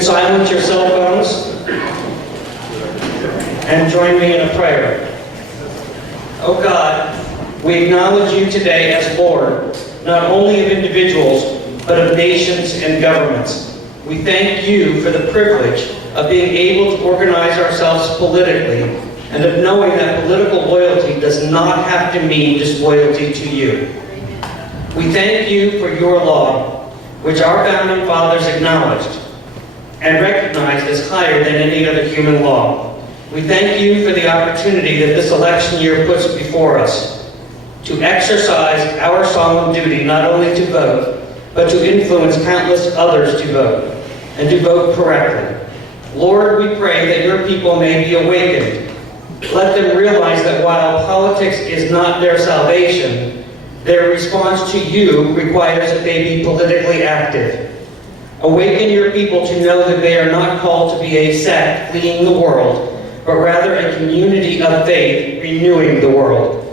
could silence your cell phones and join me in a prayer. Oh God, we acknowledge you today as Lord, not only of individuals, but of nations and governments. We thank you for the privilege of being able to organize ourselves politically and of knowing that political loyalty does not have to mean disloyalty to you. We thank you for your law, which our founding fathers acknowledged and recognized as higher than any other human law. We thank you for the opportunity that this election year puts before us to exercise our solemn duty not only to vote, but to influence countless others to vote, and to vote correctly. Lord, we pray that your people may be awakened. Let them realize that while politics is not their salvation, their response to you requires that they be politically active. Awaken your people to know that they are not called to be a sect fleeing the world, but rather a community of faith renewing the world.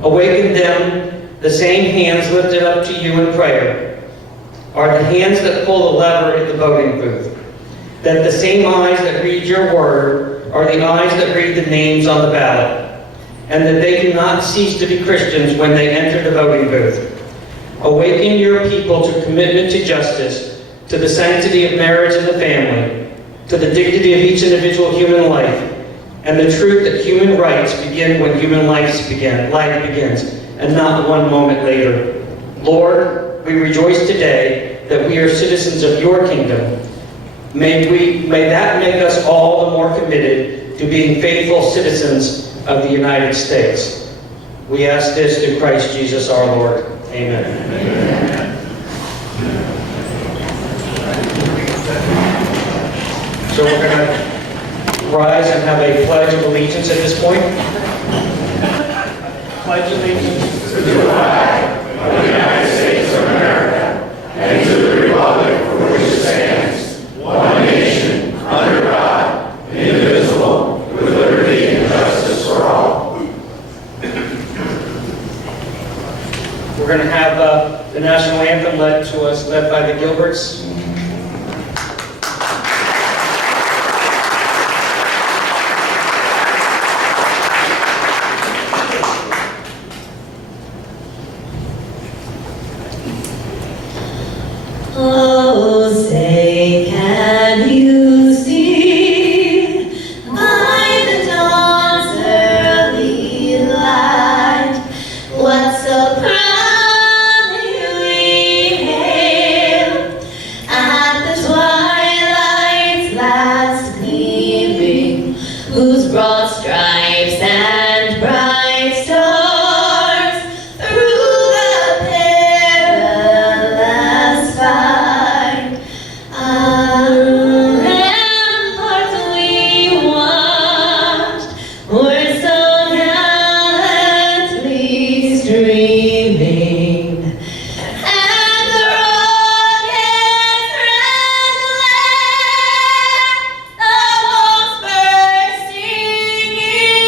Awaken them. The same hands lifted up to you in prayer are the hands that pull the lever at the voting booth. That the same eyes that read your word are the eyes that read the names on the ballot. And that they do not cease to be Christians when they enter the voting booth. Awaken your people to commitment to justice, to the sanctity of marriage and the family, to the dignity of each individual human life, and the truth that human rights begin when human life begins, and not one moment later. Lord, we rejoice today that we are citizens of your kingdom. May that make us all the more committed to being faithful citizens of the United States. We ask this through Christ Jesus our Lord. Amen. Amen. So we're going to rise and have a pledge of allegiance at this point. Pledge allegiance to the flag of the United States of America and to the republic for which it stands, one nation, under God, indivisible, with liberty and justice for all. We're going to have the national anthem led to us, led by the Gilberts. Oh, say, can you see by the dawn's early light what so proudly we hailed at the twilight's last gleaming, whose broad stripes and bright stars through the perilous fight our ramparts we watched were so gallantly streaming, and the rocket's red glare, the walls bursting in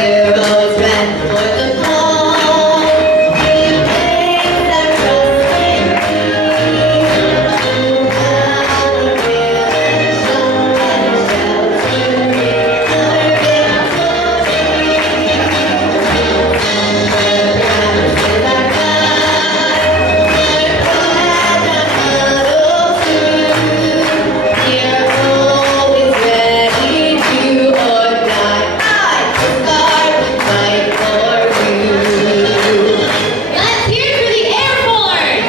heroes ran for the call. You place their trust in me. Now the village song and shouts to ring our victory. And the promises are God, our pledge and motto true. We're always ready to or die. Fight for you. Let's hear for the Air Force.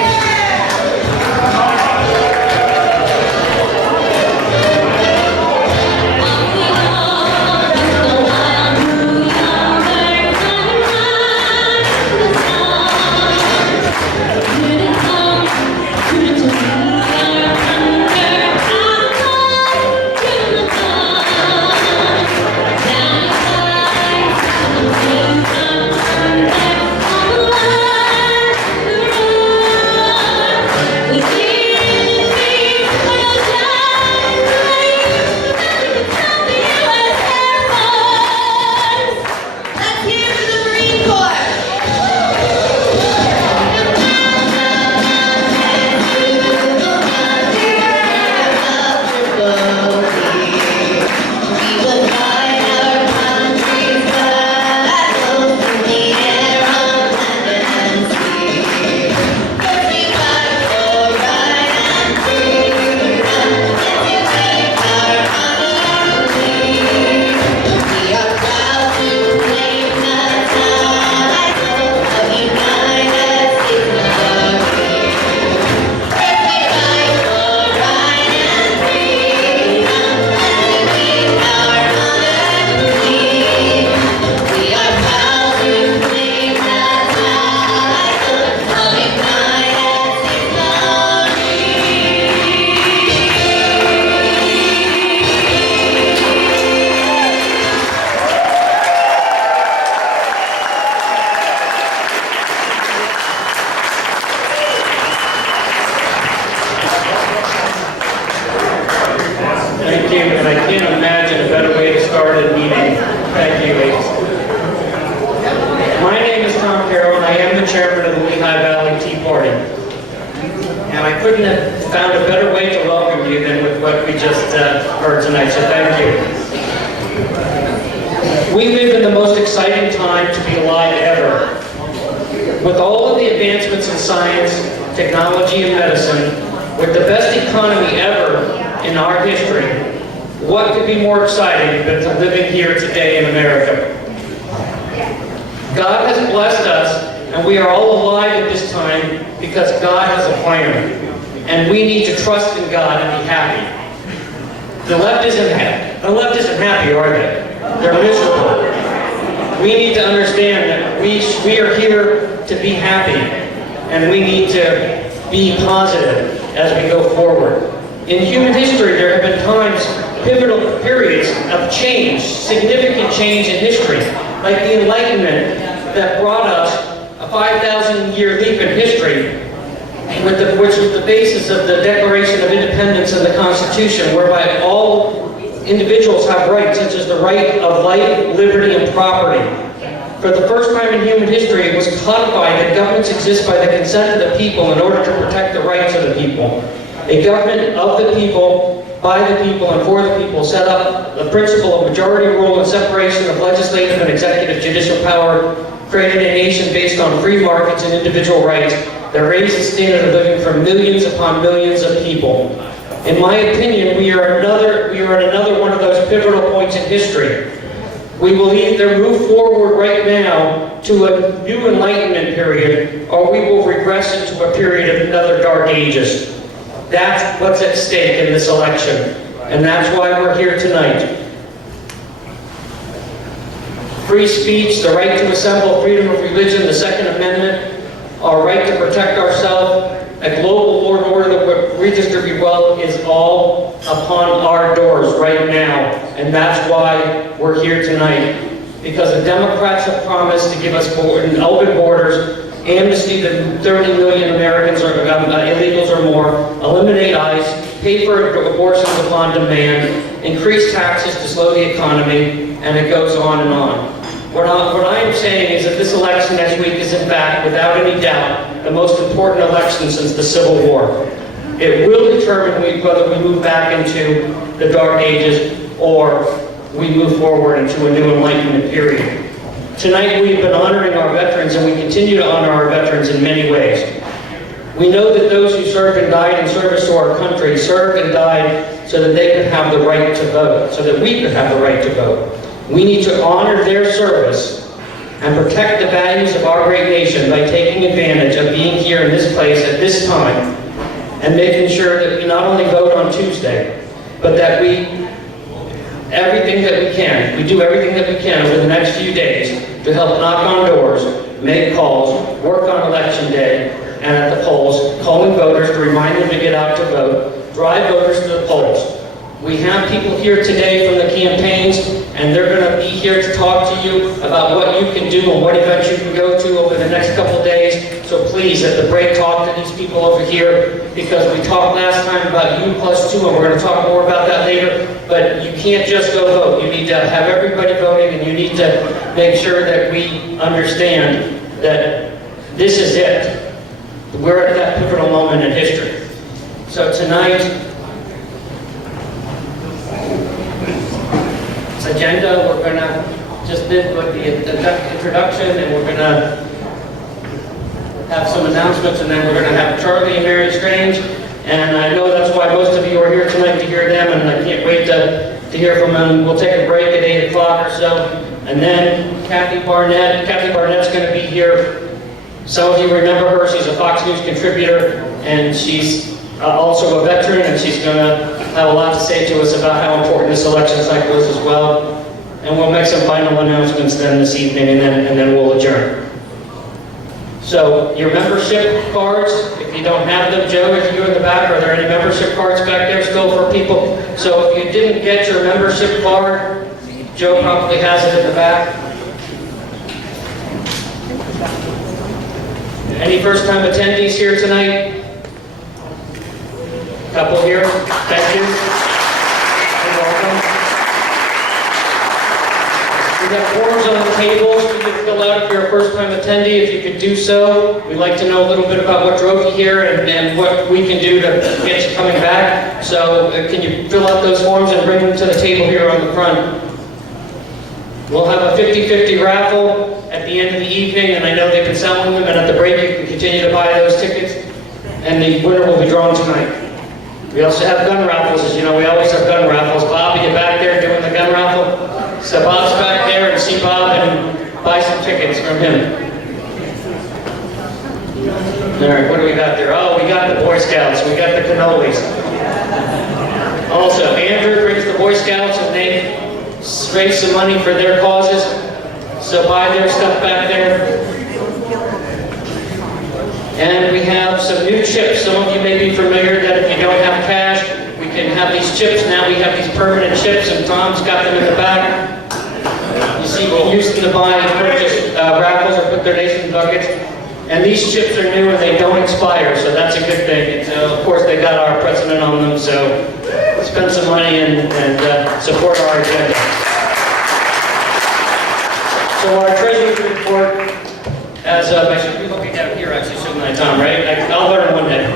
Let's hear for the Marine Corps. We will fight our country's battles in the air, on land and sea. First we fight for right and freedom, then we make our honor clean. We are proud to claim the title of United States Army. First we fight for right and freedom, then we make our honor clean. We are proud to claim the title of United States Army. Thank you, and I can't imagine a better way to start a meeting. Thank you, ladies. My name is Tom Carroll, and I am the chairman of the Lehigh Valley Tea Party. And I couldn't have found a better way to welcome you than with what we just heard tonight, so thank you. We live in the most exciting time to be alive ever. With all of the advancements in science, technology, and medicine, with the best economy ever in our history, what could be more exciting than to living here today in America? God has blessed us, and we are all alive at this time because God has a plan, and we need to trust in God and be happy. The left isn't happy, are they? They're miserable. We need to understand that we are here to be happy, and we need to be positive as we go forward. In human history, there have been times, pivotal periods of change, significant change in history, like the Enlightenment that brought us a 5,000-year leap in history, which was the basis of the Declaration of Independence and the Constitution, whereby all individuals have rights, such as the right of life, liberty, and property. For the first time in human history, it was codified that governments exist by the consent of the people in order to protect the rights of the people. A government of the people, by the people, and for the people set up the principle of majority rule and separation of legislative and executive judicial power, created a nation based on free markets and individual rights that raised the standard of living for millions upon millions of people. In my opinion, we are at another one of those pivotal points in history. We will either move forward right now to a new Enlightenment period, or we will regress into a period of another Dark Ages. That's what's at stake in this election, and that's why we're here tonight. Free speech, the right to assemble, freedom of religion, the Second Amendment, our right to protect ourselves, a global world order that will redistribute wealth is all upon our doors right now, and that's why we're here tonight. Because the Democrats have promised to give us open borders, amnesty to 30 million Americans or illegals or more, eliminate ICE, pay for abortions upon demand, increase taxes to slow the economy, and it goes on and on. What I am saying is that this election next week is in fact, without any doubt, the most important election since the Civil War. It will determine whether we move back into the Dark Ages or we move forward into a new Enlightenment period. Tonight we've been honoring our veterans, and we continue to honor our veterans in many ways. We know that those who served and died in service to our country served and died so that they could have the right to vote, so that we could have the right to vote. We need to honor their service and protect the values of our great nation by taking advantage of being here in this place at this time and making sure that we not only vote on Tuesday, but that we do everything that we can over the next few days to help knock on doors, make calls, work on election day, and at the polls, calling voters to remind them to get out to vote, drive voters to the polls. We have people here today from the campaigns, and they're going to be here to talk to you about what you can do and what events you can go to over the next couple days. So please, at the break, talk to these people over here, because we talked last time about U+2, and we're going to talk more about that later. But you can't just go vote. You need to have everybody voting, and you need to make sure that we understand that this is it. We're at that pivotal moment in history. So tonight, agenda, we're going to just did with the introduction, and we're going to have some announcements, and then we're going to have Charlie and Mary Strange, and I know that's why most of you are here tonight to hear them, and I can't wait to hear from them. We'll take a break at 8 o'clock or so, and then Kathy Barnette. Kathy Barnette's going to be here. Some of you remember her. She's a Fox News contributor, and she's also a veteran, and she's going to have a lot to say to us about how important this election cycle is as well. And we'll make some final announcements then this evening, and then we'll adjourn. So your membership cards, if you don't have them, Joe, if you're in the back, are there any membership cards back there still for people? So if you didn't get your membership card, Joe probably has it in the back. Any first-time attendees here tonight? Couple here. Thank you. You're welcome. We have forms on the tables for you to fill out if you're a first-time attendee. If you could do so, we'd like to know a little bit about what drove you here and what we can do to get you coming back. So can you fill out those forms and bring them to the table here on the front? We'll have a 50-50 raffle at the end of the evening, and I know they've been selling them, and at the break you can continue to buy those tickets, and the winner will be drawn tonight. We also have gun raffles. As you know, we always have gun raffles. Bob, you back there doing the gun raffle? So Bob's back there, and see Bob and buy some tickets from him. All right, what do we got there? Oh, we got the Boy Scouts. We got the cannolis. Also, Andrew brings the Boy Scouts, and they raise some money for their causes. So buy their stuff back there. And we have some new chips. Some of you may be familiar that if you don't have cash, we can have these chips. Now we have these permanent chips, and Tom's got them in the back. You see, we used them to buy and purchase raffles or put donations buckets. And these chips are new and they don't expire, so that's a good thing. And of course, they got our president on them, so spend some money and support our agenda. So our treasurer's report, as I should be looking at it here actually, shouldn't I, Tom, right? I'll learn one day.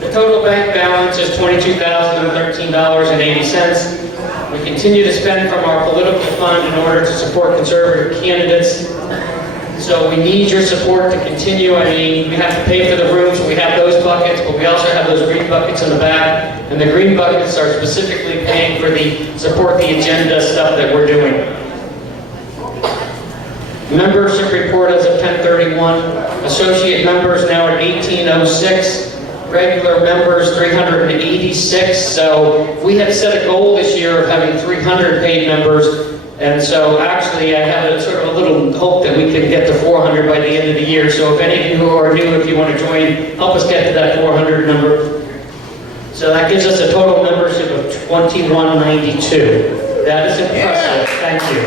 The total bank balance is $22,013.80. We continue to spend from our political fund in order to support conservative candidates. So we need your support to continue. I mean, we have to pay for the rooms, we have those buckets, but we also have those green buckets in the back. And the green buckets are specifically paying for the support the agenda stuff that we're doing. Membership report as of 10/31. Associate members now at 1,806. Regular members 386. So we had set a goal this year of having 300 paid members. And so actually I have a sort of a little hope that we can get to 400 by the end of the year. So if any of you who are new, if you want to join, help us get to that 400 number. So that gives us a total membership of 2192. That is impressive. Thank you.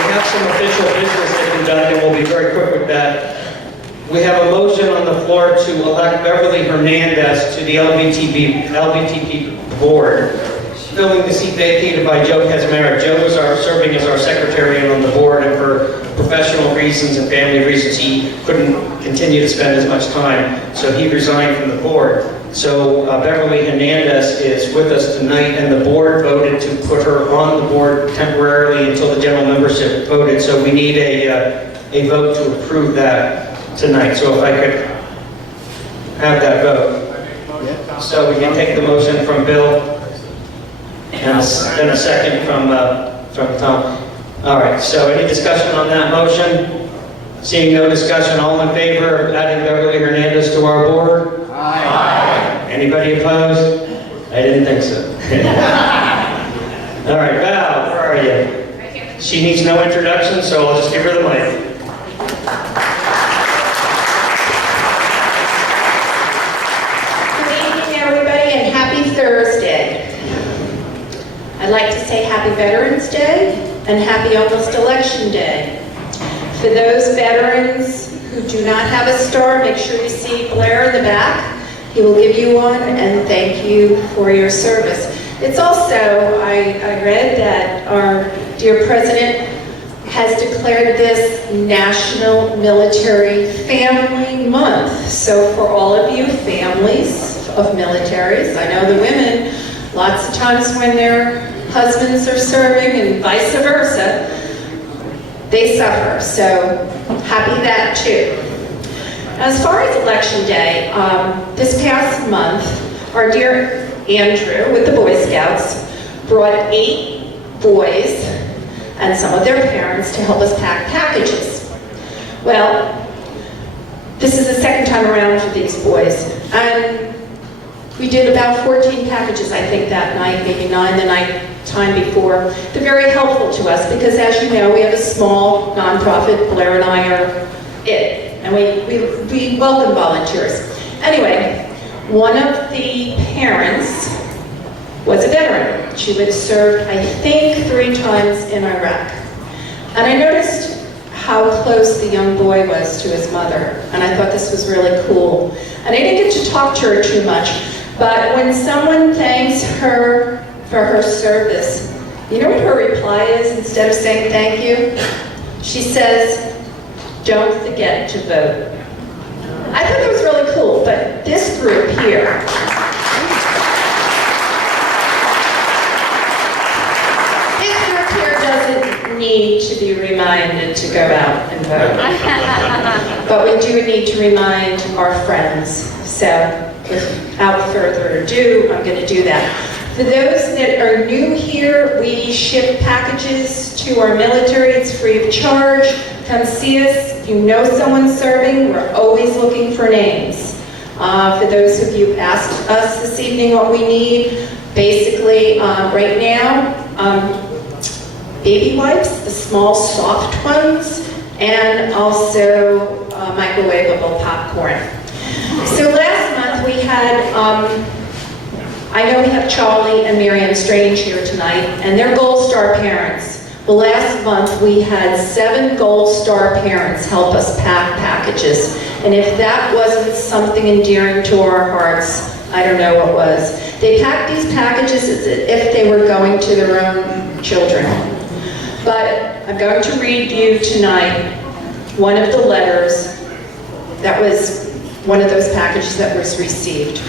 We have some official business to conduct, and we'll be very quick with that. We have a motion on the floor to elect Beverly Hernandez to the LVTP board. filling the seat vacated by Joe Kazmarek. Joe was serving as our secretary on the board, and for professional reasons and family reasons, he couldn't continue to spend as much time, so he resigned from the board. So Beverly Hernandez is with us tonight, and the board voted to put her on the board temporarily until the general membership voted, so we need a vote to approve that tonight. So if I could have that vote. So we can take the motion from Bill, and then a second from Tom. All right, so any discussion on that motion? Seeing no discussion, all in favor of adding Beverly Hernandez to our board? Aye. Anybody opposed? I didn't think so. All right, Val, where are you? Right here. She needs no introduction, so I'll just give her the mic. Good evening, everybody, and happy Thursday. I'd like to say happy Veterans Day and happy almost Election Day. For those veterans who do not have a star, make sure you see Blair in the back. He will give you one, and thank you for your service. It's also, I read that our dear President has declared this National Military Family Month. So for all of you families of militaries, I know the women, lots of times when their husbands are serving and vice versa, they suffer. So happy that too. As far as Election Day, this past month, our dear Andrew with the Boy Scouts brought 8 boys and some of their parents to help us pack packages. Well, this is the second time around for these boys, and we did about 14 packages, I think, that night, maybe 9 the night time before. They're very helpful to us because, as you know, we have a small nonprofit. Blair and I are it. And we welcome volunteers. Anyway, one of the parents was a veteran. She would have served, I think, 3 times in Iraq. And I noticed how close the young boy was to his mother. And I thought this was really cool. And I didn't get to talk to her too much. But when someone thanks her for her service, you know what her reply is instead of saying thank you? She says, "Don't forget to vote." I thought that was really cool, but this group here, doesn't need to be reminded to go out and vote. But we do need to remind our friends. So without further ado, I'm going to do that. For those that are new here, we ship packages to our military. It's free of charge. Come see us. If you know someone serving, we're always looking for names. For those of you who asked us this evening what we need, basically right now, baby wipes, the small soft ones, and also microwavable popcorn. So last month we had, I know we have Charlie and Miriam Strange here tonight, and they're Gold Star parents. Well, last month we had 7 Gold Star parents help us pack packages. And if that wasn't something endearing to our hearts, I don't know what was. They packed these packages as if they were going to their own children. But I'm going to read you tonight one of the letters that was one of those packages that was received.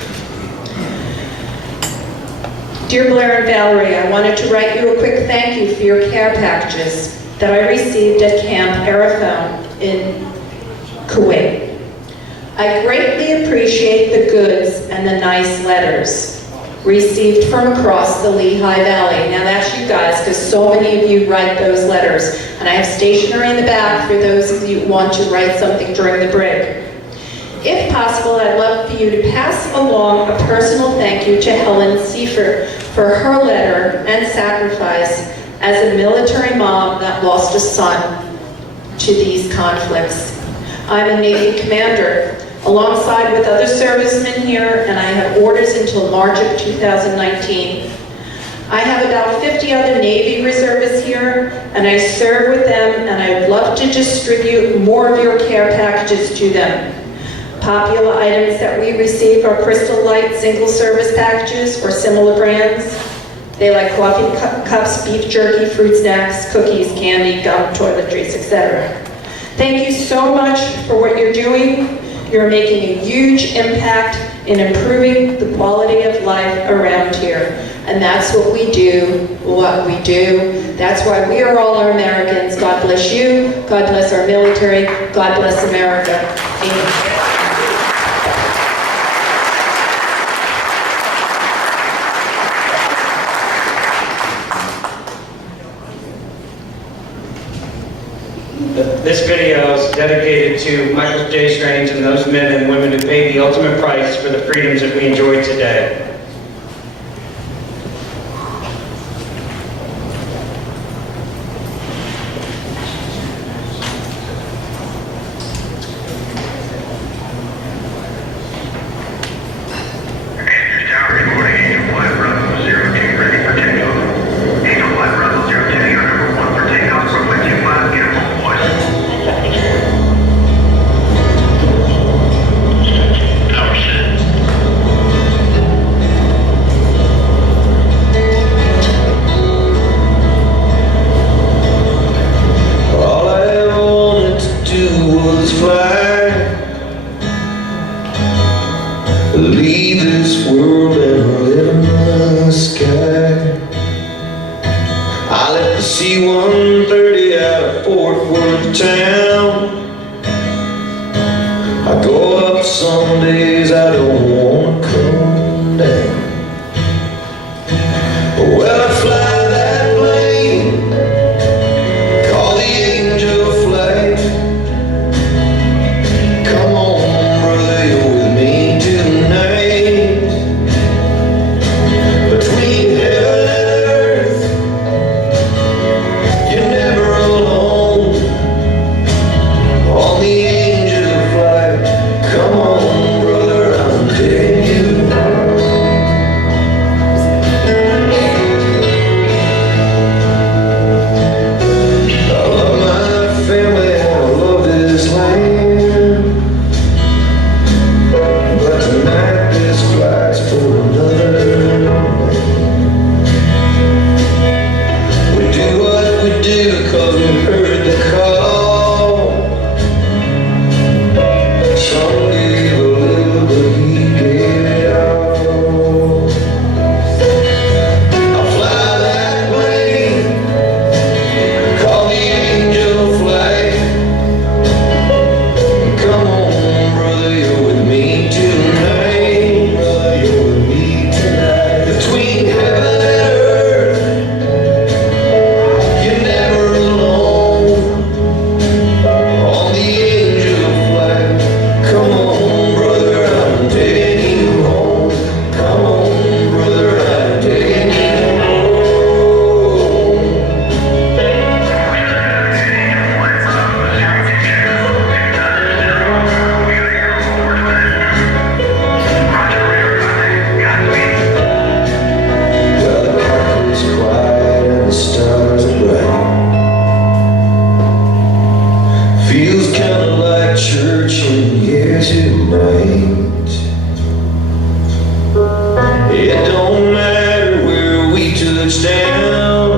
Dear Blair and Valerie, I wanted to write you a quick thank you for your care packages that I received at Camp Arafone in Kuwait. I greatly appreciate the goods and the nice letters received from across the Lehigh Valley. Now that's you guys, because so many of you write those letters. And I have stationery in the back for those of you who want to write something during the break. If possible, I'd love for you to pass along a personal thank you to Helen Seifert for her letter and sacrifice as a military mom that lost a son to these conflicts. I'm a Navy commander alongside with other servicemen here, and I have orders until March of 2019. I have about 50 other Navy reservists here, and I serve with them, and I would love to distribute more of your care packages to them. Popular items that we receive are Crystal Light single service packages or similar brands, They like coffee cups, beef jerky, fruit snacks, cookies, candy, gum, toiletries, etc. Thank you so much for what you're doing. You're making a huge impact in improving the quality of life around here. And that's what we do. That's why we are all our Americans. God bless you. God bless our military. God bless America. Amen. This video is dedicated to Michael J. Strange and those men and women who paid the ultimate price for the freedoms that we enjoy today. Leave this world and live in the sky. I left the C-130 out of Fort Worth town. I go up some days, I don't want to come down. Well, I fly that plane, call the angel flight. Come on, brother, you're with me tonight. Between heaven and earth, you're never alone. On the angel flight, come on, brother, I'm taking you home. I love my family, I love this land. But tonight this flight's for another man. We do what we do 'cause we heard the call. Some gave a little, but he gave it all. I fly that plane, call the angel flight. Come on, brother, you're with me tonight. Brother, you're with me tonight. Between heaven and earth, you're never alone. On the angel flight, come on, brother, I'm taking you home. Come on, brother, I'm taking you home. Well, the carpet's quiet and the stars are bright. Feels kinda like church in here tonight. It don't matter where we touch down.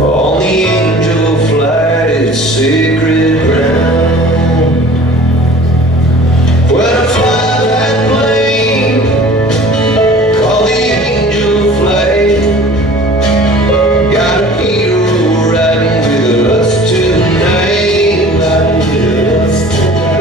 On the angel flight, it's sacred ground. When I fly that plane, call the angel flight. Got a hero riding with us tonight. Riding with us tonight.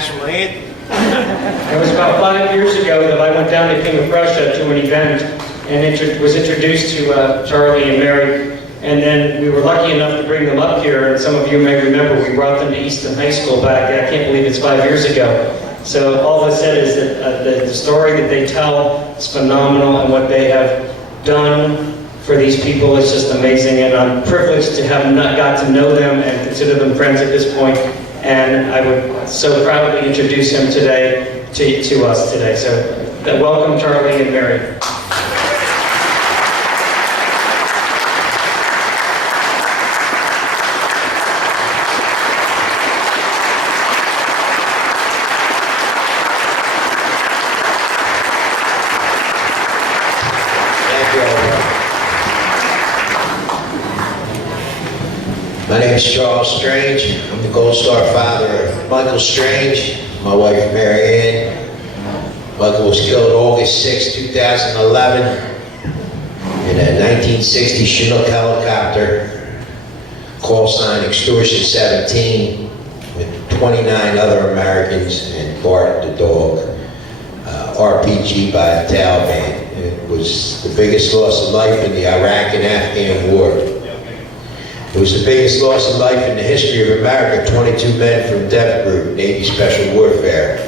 national anthem. It was about 5 years ago that I went down to King of Prussia to an event and was introduced to Charlie and Mary. And then we were lucky enough to bring them up here. And some of you may remember we brought them to Easton High School back, I can't believe it's 5 years ago. So all I said is that the story that they tell is phenomenal, and what they have done for these people is just amazing. And I'm privileged to have not got to know them and consider them friends at this point. And I would so proudly introduce him today to us today. So welcome, Charlie and Mary. My name is Charles Strange. I'm the Gold Star father of Michael Strange, my wife Mary Ann. Michael was killed August 6, 2011 in a 1960 Chinook helicopter, call sign Extortion 17, with 29 other Americans and Bart the dog, RPG by the Taliban. It was the biggest loss of life in the Iraq and Afghan war. It was the biggest loss of life in the history of America. 22 men from Dev Group, Navy Special Warfare.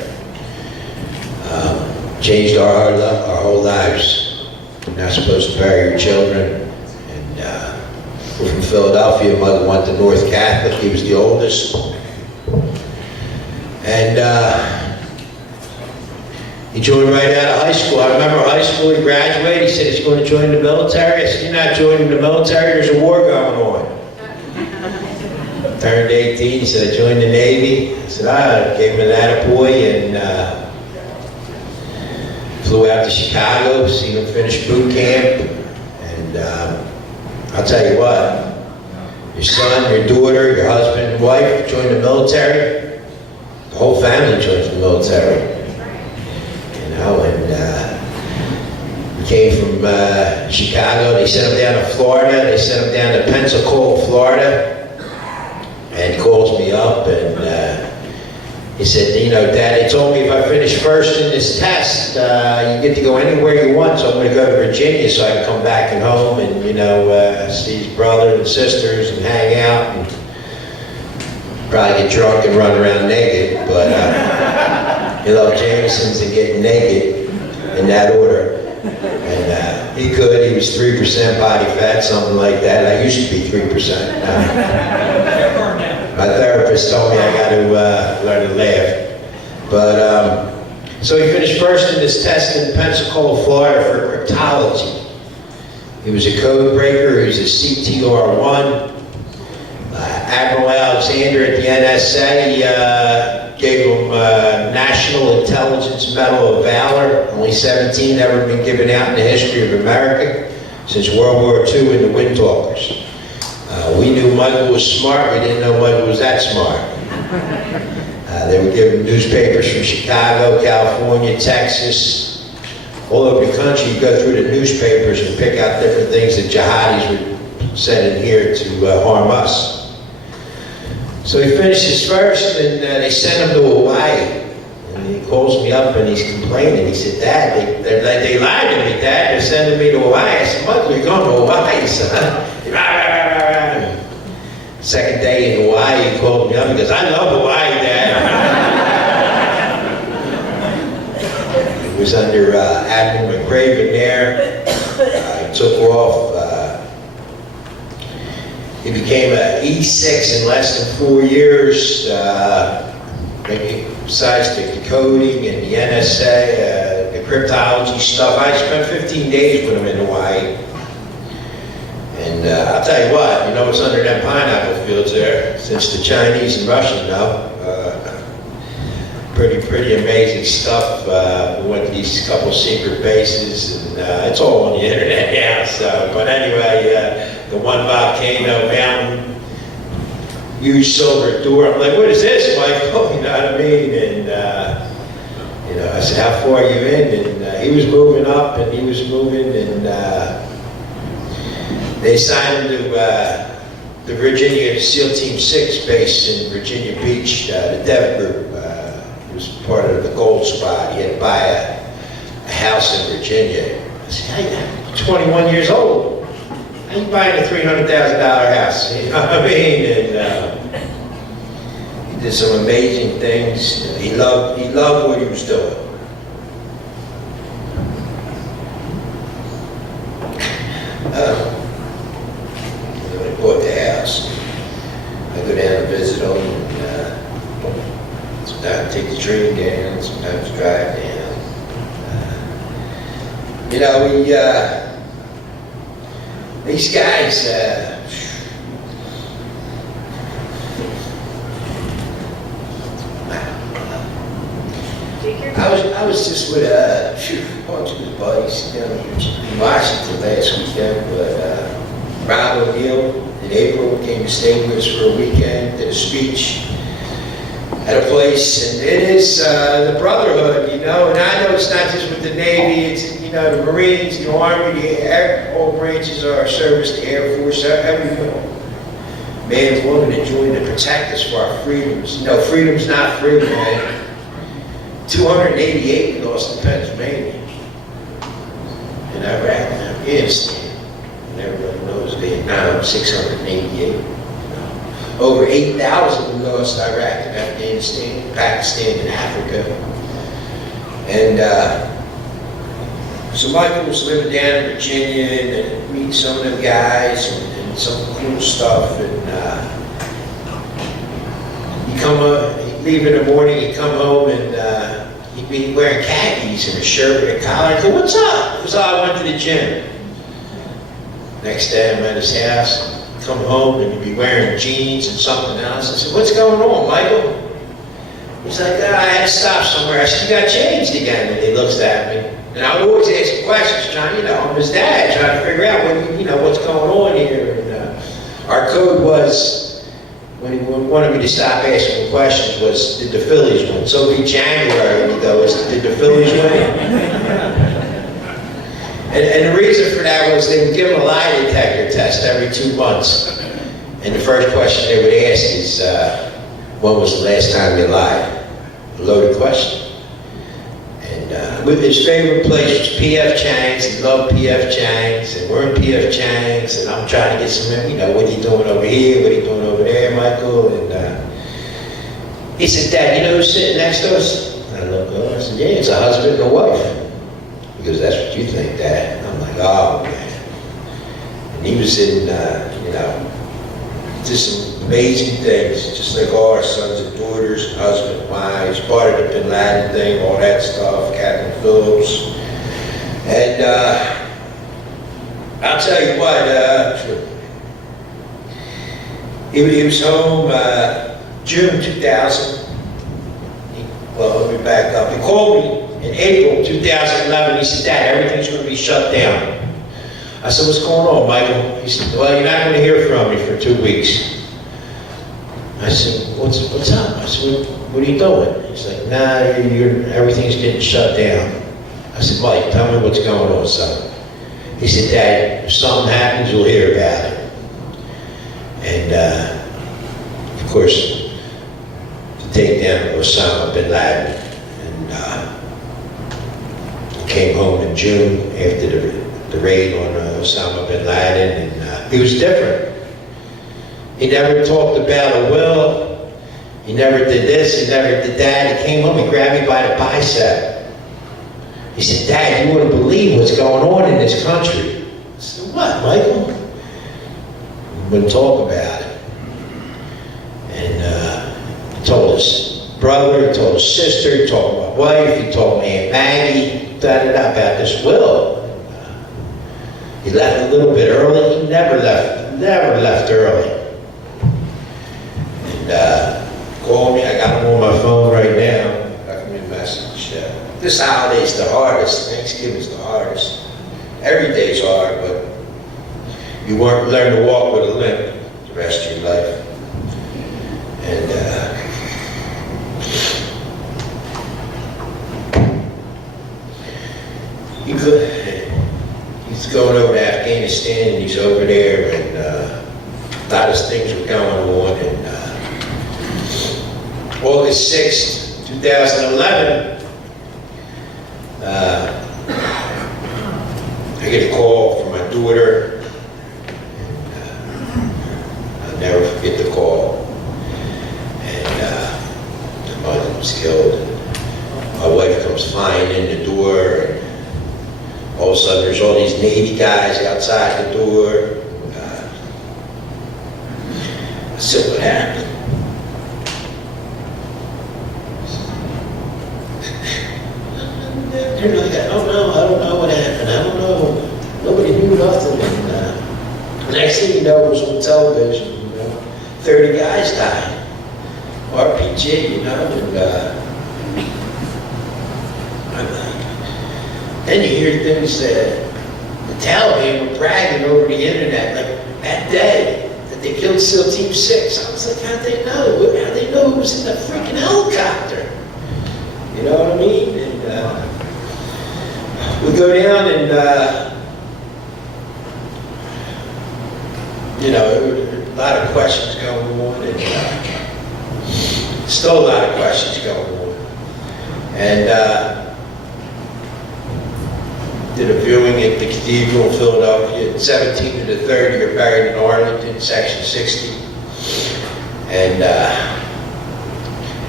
Changed our whole lives. You're not supposed to bury your children. And we're from Philadelphia. Mother went to North Catholic. He was the oldest. And he joined right out of high school. I remember high school, he graduated. He said he's going to join the military. I said, you're not joining the military. There's a war going on. Turned 18, he said, I joined the Navy. I said, I gave him an attaboy and flew out to Chicago, seen him finish boot camp. And I'll tell you what, your son, your daughter, your husband and wife joined the military. The whole family joins the military. You know, and he came from Chicago. They sent him down to Florida. They sent him down to Pensacola, Florida. And he calls me up and he said, you know, Dad, they told me if I finish first in this test, you get to go anywhere you want. So I'm going to go to Virginia so I can come back and home and, you know, see his brothers and sisters and hang out and probably get drunk and run around naked. But he loved Jameson's and getting naked in that order. And he could. He was 3% body fat, something like that. I used to be 3%. My therapist told me I got to learn to laugh. But, so he finished first in this test in Pensacola, Florida for cryptology. He was a code breaker. He was a CTR-1. Admiral Alexander at the NSA gave him National Intelligence Medal of Valor. Only 17 ever been given out in the history of America since World War II in the Wind Talkers. We knew Michael was smart. We didn't know Michael was that smart. They would give him newspapers from Chicago, California, Texas, all over the country. You go through the newspapers and pick out different things that jihadis would send in here to harm us. So he finished his first, and they sent him to Hawaii. And he calls me up and he's complaining. He said, Dad, they lied to me, Dad. They're sending me to Hawaii. I said, Michael, you're going to Hawaii, son. Second day in Hawaii, he called me up and goes, I love Hawaii, Dad. It was under Admiral McRaven there. He took off. He became an E6 in less than 4 years. Besides the coding and the NSA, the cryptology stuff, I spent 15 days with him in Hawaii. And I'll tell you what, you know what's under them pineapple fields there, since the Chinese and Russians know. Pretty amazing stuff. We went to these couple secret bases, and it's all on the internet now. So, but anyway, the one volcano mountain, huge silver door. I'm like, what is this, Michael? You know what I mean? And you know, I said, how far are you in? And he was moving up, and he was moving, and they signed him to the Virginia SEAL Team 6 base in Virginia Beach, the Dev Group. was part of the gold squad. He had to buy a house in Virginia. I said, hey, I'm 21 years old. How you buying a $300,000 house? You know what I mean? And he did some amazing things. He loved what he was doing. When he bought the house, I go down and visit him, and sometimes take the train down, sometimes drive down. You know, these guys, I was just with a bunch of his buddies, you know, in Washington last weekend, but Rob O'Neill in April came to stay with us for a weekend, did a speech at a place, and it is the brotherhood, you know, and I know it's not just with the Navy, it's, you know, the Marines, the Army, the Air, all branches of our service, the Air Force, everyone. Man and woman that joined to protect us for our freedoms. You know, freedom's not free, man. 288 we lost in Pennsylvania, in Iraq and Afghanistan. And everybody knows Vietnam, 688. Over 8,000 we lost Iraq and Afghanistan, Pakistan and Africa. And so Michael was living down in Virginia and meeting some of them guys and some cool stuff. And he'd leave in the morning, he'd come home and he'd be wearing khakis and a shirt and a collar. I'd go, what's up? He goes, oh, I went to the gym. Next day I'm at his house, come home and he'd be wearing jeans and something else. I said, what's going on, Michael? He's like, oh, I had to stop somewhere. I said, you got changed again. And he looks at me. And I would always ask him questions, John, you know, I'm his dad, trying to figure out what, you know, what's going on here. And our code was, when he wanted me to stop asking questions, was, did the Phillies win? So it'd be January, and he goes, did the Phillies win? And the reason for that was they would give him a lie detector test every 2 months. And the first question they would ask is, when was the last time you lied? A loaded question. And his favorite place was P.F. Chang's. He loved P.F. Chang's, and we're in P.F. Chang's, and I'm trying to get some, you know, what are you doing over here? What are you doing over there, Michael? And he said, Dad, you know who's sitting next to us? And I looked over, I said, yeah, it's a husband and a wife. He goes, that's what you think, Dad. And I'm like, oh, man. And he was in, you know, just some amazing things, just like all our sons and daughters, husband, wives, part of the Bin Laden thing, all that stuff, Captain Phillips. And I'll tell you what, he was home June 2000. Well, let me back up. He called me in April 2011. He said, Dad, everything's going to be shut down. I said, what's going on, Michael? He said, well, you're not going to hear from me for 2 weeks. I said, what's up? I said, what are you doing? He's like, nah, everything's getting shut down. I said, Mike, tell me what's going on, son. He said, Dad, if something happens, you'll hear about it. And, of course, to take down Osama bin Laden. And he came home in June after the raid on Osama bin Laden, and he was different. He never talked about a will. He never did this, he never did that. He came home, he grabbed me by the bicep. He said, Dad, you wouldn't believe what's going on in this country. I said, what, Michael? He wouldn't talk about it. And he told his brother, he told his sister, he told my wife, he told Aunt Maggie, about this will. He left a little bit early. He never left early. And called me. I got him on my phone right now. I can leave a message. This holiday's the hardest. Thanksgiving's the hardest. Every day's hard, but you won't learn to walk with a limp the rest of your life. And he's going over to Afghanistan, and he's over there, and a lot of things were going on. And August 6th, 2011, I get a call from my daughter. I'll never forget the call. And the mother was killed. My wife comes flying in the door. And all of a sudden, there's all these Navy guys outside the door. I said, what happened? They're like, I don't know what happened. I don't know. Nobody knew nothing. And next thing you know, it was on television, 30 guys died. RPG, and I'm like, then you hear things that the Taliban were bragging over the internet, like that day, that they killed SEAL Team 6. I was like, how'd they know? How'd they know who was in the freaking helicopter? You know what I mean? And we go down and, a lot of questions going on, and still a lot of questions going on. And did a viewing at the Cathedral in Philadelphia. 17 of the 30 are buried in Arlington, Section 60. And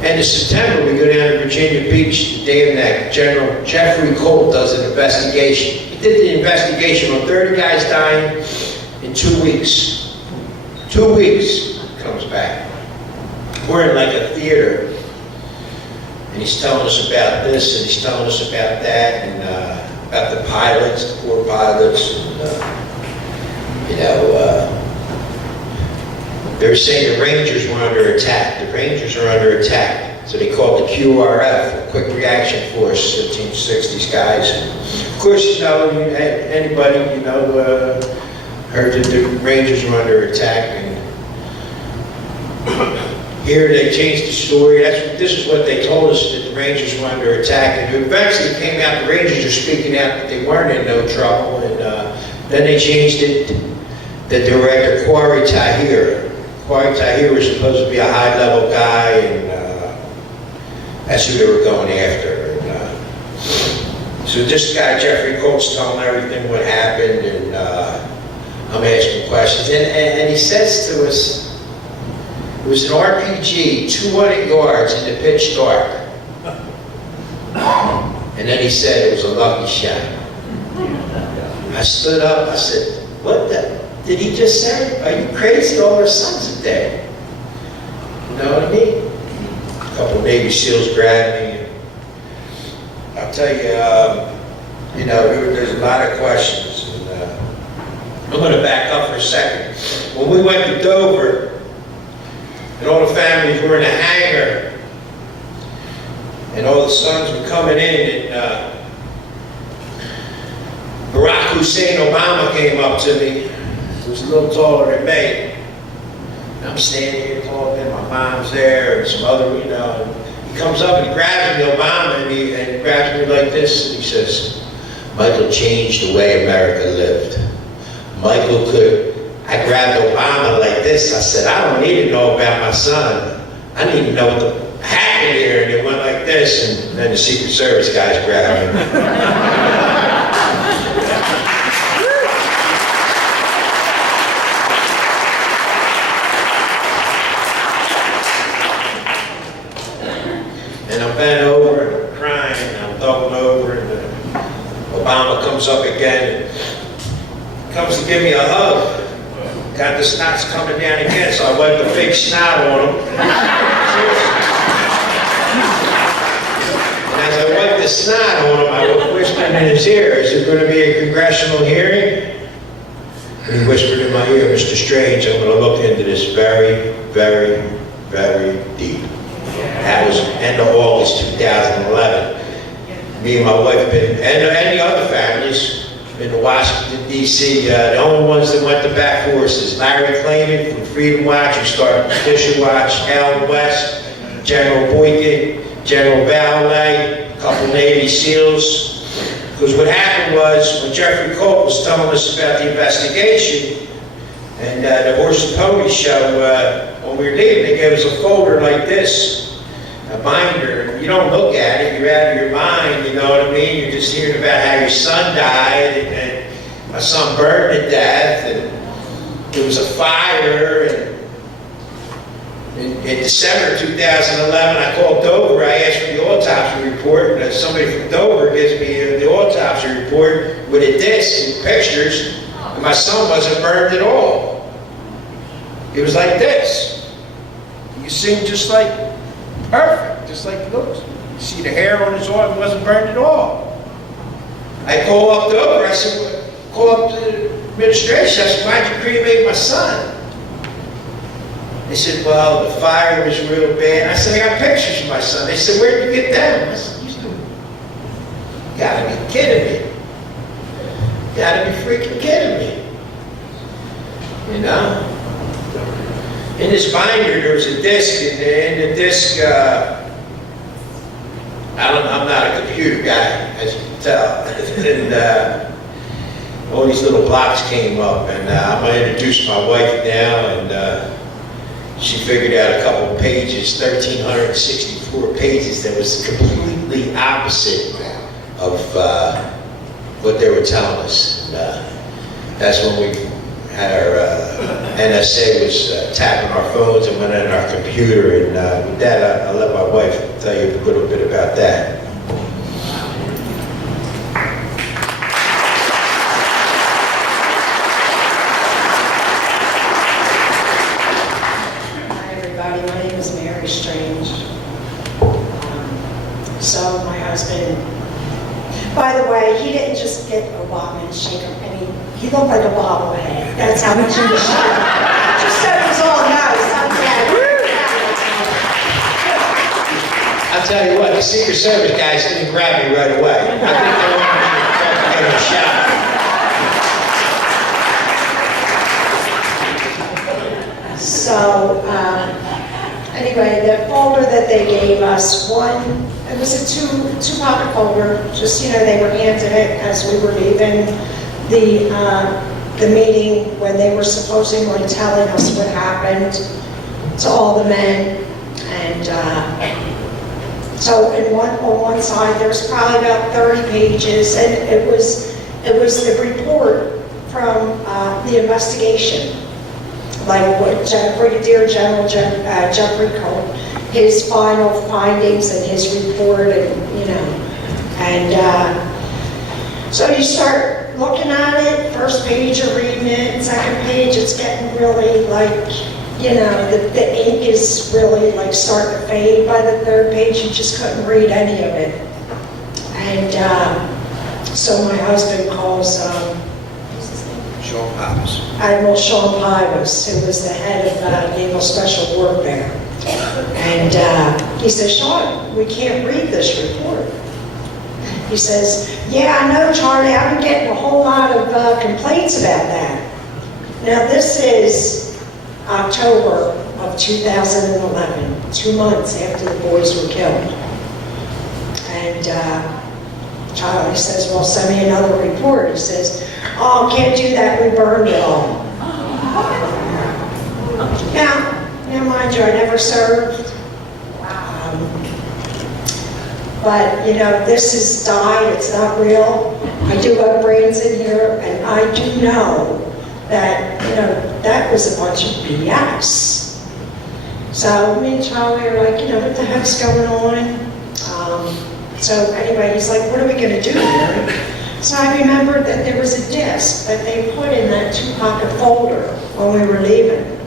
in September, we go down to Virginia Beach, the day of that. General Jeffrey Colt does an investigation. He did the investigation on 30 guys dying in 2 weeks. 2 weeks, comes back. We're in like a theater, and he's telling us about this, and he's telling us about that, and about the pilots, the poor pilots, and they were saying the Rangers were under attack. The Rangers are under attack. So they called the QRF, Quick Reaction Force, 1560s guys. And of course, anybody, heard that the Rangers were under attack. And here they changed the story. This is what they told us, that the Rangers were under attack. And eventually it came out the Rangers are speaking out that they weren't in no trouble. And then they changed it that they were after Quarry Tahir. Quarry Tahir was supposed to be a high-level guy, and that's who they were going after. And, so this guy, Jeffrey Colt's telling everything what happened, and I'm asking questions. And he says to us, it was an RPG, 200 yards in the pitch dark. And then he said it was a lucky shot. I stood up, I said, what did he just say? Are you crazy? All our sons are dead. You know what I mean? A couple of Navy SEALs grabbed me. I'll tell you, there's a lot of questions. And, I'm going to back up for a second. When we went to Dover, and all the families were in the hangar, and all the sons were coming in, and Barack Hussein Obama came up to me. He was a little taller than me. And I'm standing here talking, my mom's there, and some other, and he comes up and he grabs me, Obama, and he grabs me like this, and he says, Michael changed the way America lived. I grabbed Obama like this. I said, I don't need to know about my son. I need to know what happened here. And it went like this, and then the Secret Service guys grabbed me. And I'm bent over, and I'm crying, and I'm doubled over, and Obama comes up again, and comes to give me a hug. Got the snots coming down again, so I wiped the fake snot on him. And as I wiped the snot on him, I whispered in his ear, is there going to be a congressional hearing? And he whispered in my ear, Mr. Strange, I'm going to look into this very, very, very deep. That was end of August 2011. Me and my wife and the other families in Washington, D.C. The only ones that went to back forces, Larry Klayman from Freedom Watch, who started Petition Watch, Alan West, General Boykin, General Valet, a couple Navy SEALs. Because what happened was, when Jeffrey Colt was telling us about the investigation, and the Horse and Pony show, when we were leaving, they gave us a folder like this. a binder, you don't look at it, you're out of your mind, you know what I mean? You're just hearing about how your son died, and my son burned to death, and there was a fire, and in December 2011, I called Dover, I asked for the autopsy report, and somebody from Dover gives me the autopsy report with a disc and pictures, and my son wasn't burned at all. It was like this. You see him just like perfect, just like he looks. You see the hair on his arm, wasn't burned at all. I call up Dover, I said, call up the administration, I said, why'd you cremate my son? They said, well, the fire was real bad. I said, I got pictures of my son. They said, where'd you get them? I said, you gotta be kidding me. You gotta be freaking kidding me. You know? In this binder, there was a disc, and in the disc, I'm not a computer guy, as you can tell. And all these little blocks came up, and I'm gonna introduce my wife now, and she figured out a couple of pages, 1,364 pages, that was completely opposite of what they were telling us. That's when we had our NSA was tapping our phones and went in our computer, and with that, I'll let my wife tell you a little bit about that. So my husband, by the way, he didn't just get Obama and shake him. I mean, he looked like a bobblehead. That's how much he was shaking. Just so it was all nice. I'll tell you what, the Secret Service guys didn't grab me right away. I think they wanted me to get a shot. So, anyway, the folder that they gave us, it was a two-pocket folder, just, they were handed it as we were leaving the meeting, when they were supposedly telling us what happened to all the men. And so on one side, there was probably about 30 pages, and it was the report from the investigation. Like what Brigadier General Jeffrey Cole, his final findings and his report, and so you start looking at it, first page you're reading it, second page it's getting really like, the ink is really like starting to fade. By the third page you just couldn't read any of it. And so my husband calls, Admiral Sean Pybus, who was the head of Naval Special Warfare. And he says, Sean, we can't read this report. He says, yeah, I know, Charlie, I've been getting a whole lot of complaints about that. Now, this is October of 2011, 2 months after the boys were killed. And Charlie says, well, send me another report. He says, oh, can't do that, we burned it all. Now, mind you, I never served. But, this is died, it's not real. I do have brains in here, and I do know that, that was a bunch of BS. So me and Charlie are like, what the heck's going on? So anyway, he's like, what are we going to do here? So I remembered that there was a disc that they put in that two-pocket folder when we were leaving.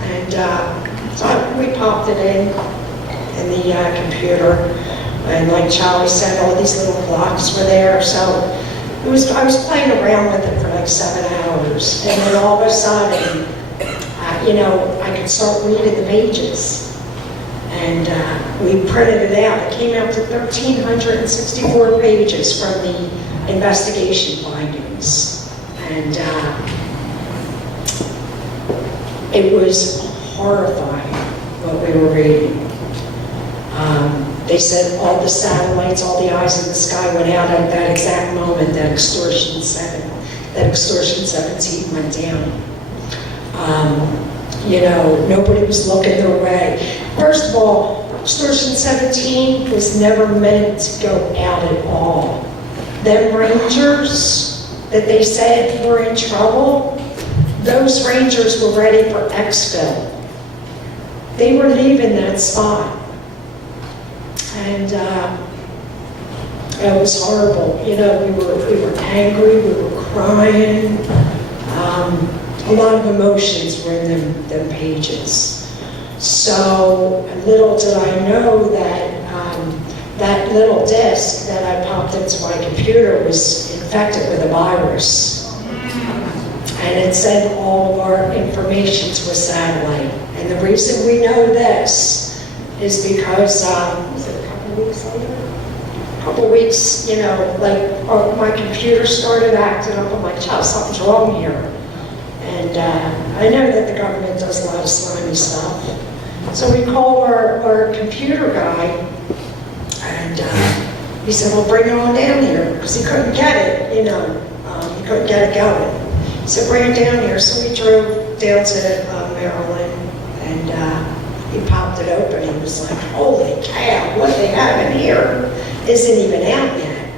And so we popped it in the computer. And like Charlie said, all these little blocks were there. So I was playing around with it for like 7 hours. And then all of a sudden, I could start reading the pages. And we printed it out. It came out to 1,364 pages from the investigation findings. And it was horrifying what we were reading. They said all the satellites, all the eyes in the sky went out at that exact moment that extortion 17 went down. Nobody was looking their way. First of all, Extortion 17 was never meant to go out at all. Them Rangers that they said were in trouble, those Rangers were ready for exfil. They were leaving that spot. And it was horrible. You know, we were angry, we were crying. A lot of emotions were in them pages. So little did I know that that little disk that I popped into my computer was infected with a virus. And it sent all of our information to a satellite. And the reason we know this is because, was it a couple weeks later? A couple weeks, you know, like my computer started acting up on my chest, something's wrong here. And I know that the government does a lot of slimy stuff. So we call our computer guy, and he said, well, bring it on down here, because he couldn't get it, you know, he couldn't get it going. He said, bring it down here. So we drove down to Maryland, and he popped it open. He was like, holy cow, what they have in here isn't even out yet.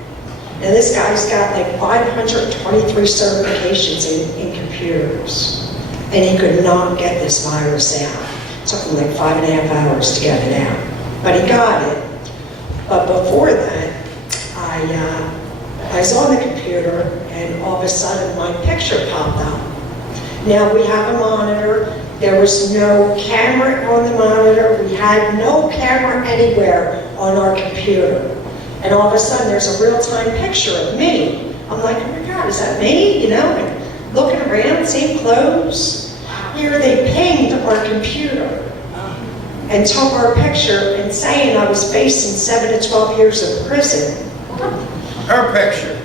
And this guy's got like 523 certifications in computers, and he could not get this virus out. It took him like 5.5 hours to get it out, but he got it. But before that, I was on the computer, and all of a sudden my picture popped up. Now we have a monitor. There was no camera on the monitor. We had no camera anywhere on our computer. And all of a sudden, there's a real-time picture of me. I'm like, oh my God, is that me? You know, and looking around, same clothes. Here they pinged our computer and took our picture and saying I was facing 7 to 12 years of prison. Her picture.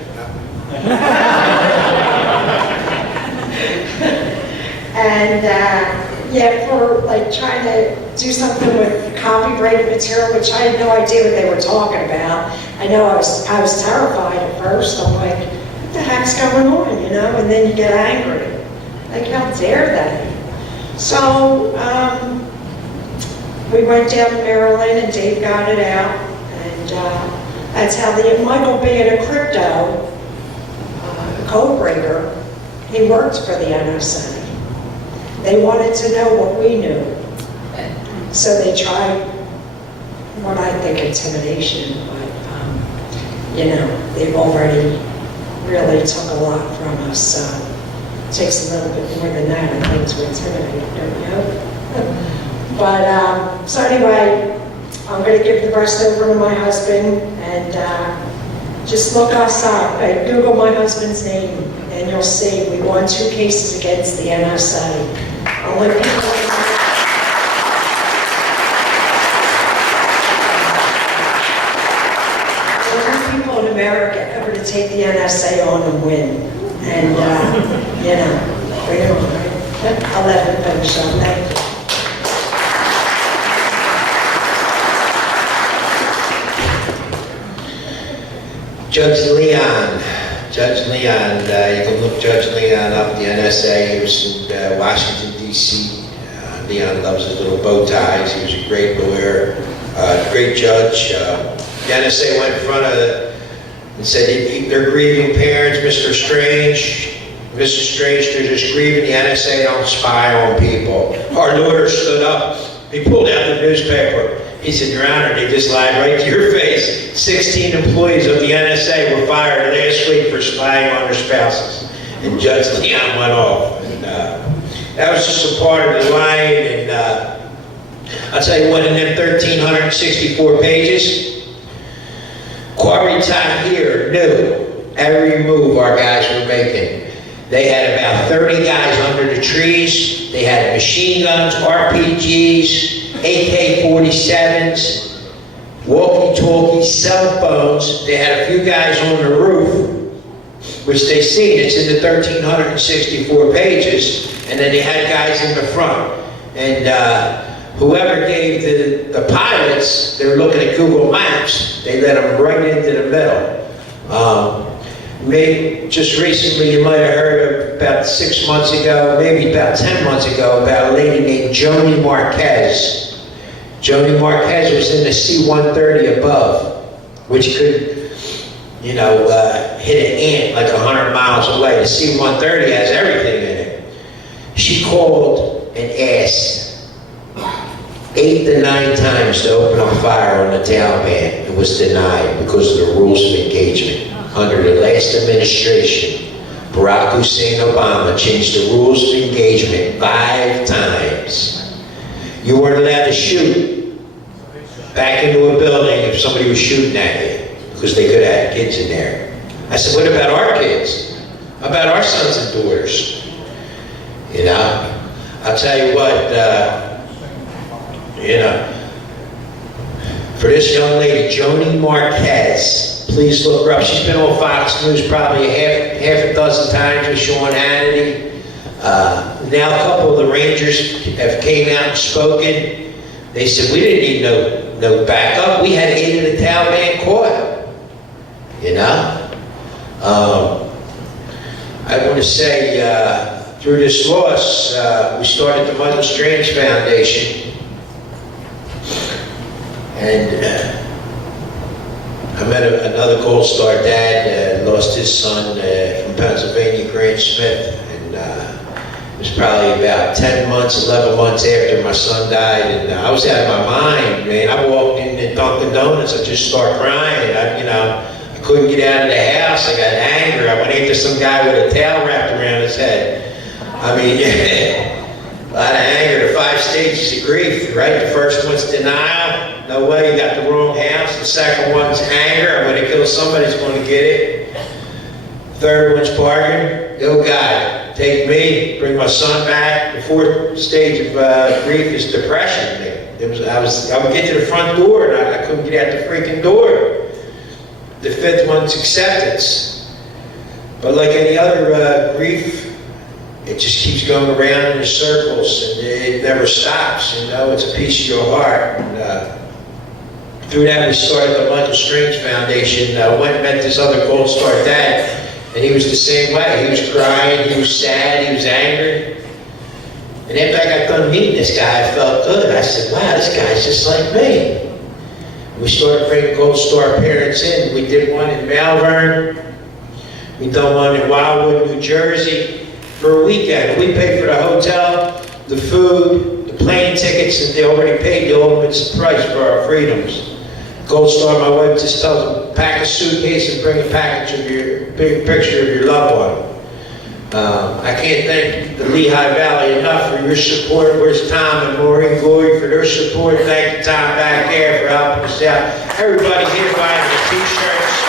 And yeah, for like trying to do something with copyrighted material, which I had no idea what they were talking about. I know I was terrified at first. I'm like, what the heck's going on, you know? And then you get angry. Like, how dare they? So we went down to Maryland, and Dave got it out. And that's how Michael being a crypto code breaker, he worked for the NSA. They wanted to know what we knew. So they tried what I think intimidation, but you know, they've already really took a lot from us. So it takes a little bit more than that, I think, to intimidate, don't you? But so anyway, I'm going to give the rest over to my husband, and just look us up. Google my husband's name, and you'll see we won 2 cases against the NSA. Only people in America ever to take the NSA on and win. And, you know, bring it on, right? I'll let him finish up. Thank you. Judge Leon. Judge Leon, you can look Judge Leon up, the NSA. He was in Washington, D.C. Leon loves his little bow ties. He was a great lawyer, great judge. The NSA went in front of it and said, they're grieving parents, Mr. Strange. Mr. Strange, they're just grieving. The NSA don't spy on people. Our lawyer stood up. He pulled out the newspaper. He said, Your Honor, they just lied right to your face. 16 employees of the NSA were fired last week for spying on their spouses. And Judge Leon went off. And that was just a part of the lying. And I'll tell you what, in them 1,364 pages, Quarry here knew every move our guys were making. They had about 30 guys under the trees. They had machine guns, RPGs, AK-47s, walkie-talkies, cell phones. They had a few guys on the roof, which they seen. It's in the 1,364 pages. And then they had guys in the front. And whoever gave the pilots, they were looking at Google Maps. They let them right into the middle. Maybe just recently, you might have heard of, about 6 months ago, maybe about 10 months ago, about a lady named Joni Marquez. Joni Marquez was in the C-130 above, which could, you know, hit an ant like 100 miles away. The C-130 has everything in it. She called and asked 8 to 9 times to open up fire on the Taliban. It was denied because of the rules of engagement. Under the last administration, Barack Hussein Obama changed the rules of engagement 5 times. You weren't allowed to shoot back into a building if somebody was shooting at you, because they could have had kids in there. I said, what about our kids? How about our sons and daughters? You know, I'll tell you what, you know, for this young lady, Joni Marquez, please look her up. She's been on Fox News probably half a dozen times with Sean Hannity. Now a couple of the Rangers have came out and spoken. They said, we didn't need no backup. We had 8 of the Taliban caught, you know? I want to say, through this loss, we started the Michael Strange Foundation. And I met another Gold Star dad, lost his son from Pennsylvania, Grant Smith. And it was probably about 10 months, 11 months after my son died. And I was out of my mind, man. I walked in at Dunkin' Donuts, I just started crying. I couldn't get out of the house. I got angry. I went after some guy with a towel wrapped around his head. I mean, a lot of anger. The 5 stages of grief, right? The first one's denial. No way, you got the wrong house. The second one's anger. I'm going to kill somebody who's going to get it. Third one's bargain. Oh God, take me, bring my son back. The 4th stage of grief is depression. I would get to the front door and I couldn't get out the freaking door. The 5th one's acceptance. But like any other grief, it just keeps going around in the circles and it never stops, you know, it's a piece of your heart. And, through that we started the Michael Strange Foundation. I went and met this other Gold Star dad and he was the same way. He was crying, he was sad, he was angry. And after I got done meeting this guy, I felt good. I said, wow, this guy's just like me. We started bringing Gold Star parents in. We did one in Malvern. We done one in Wildwood, New Jersey for a weekend. We paid for the hotel, the food, the plane tickets, and they already paid the ultimate price for our freedoms. Gold Star, my wife just tells them, pack a suitcase and bring a package of big picture of your loved one. I can't thank the Lehigh Valley enough for your support. Where's Tom and Maureen Goy for their support? Thank you, Tom, back there for helping us out. Everybody here buying the t-shirts.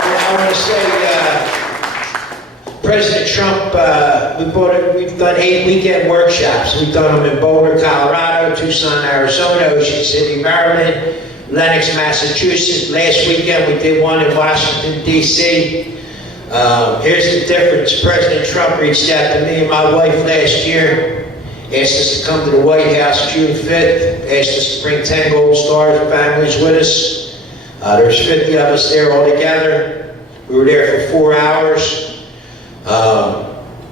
I want to say, President Trump, we've done 8 weekend workshops. We've done them in Boulder, Colorado, Tucson, Arizona, Ocean City, Maryland, Lenox, Massachusetts. Last weekend we did one in Washington, D.C. Here's the difference. President Trump reached out to me and my wife last year, asked us to come to the White House June 5th, asked us to bring 10 Gold Stars families with us. There's 50 of us there all together. We were there for 4 hours.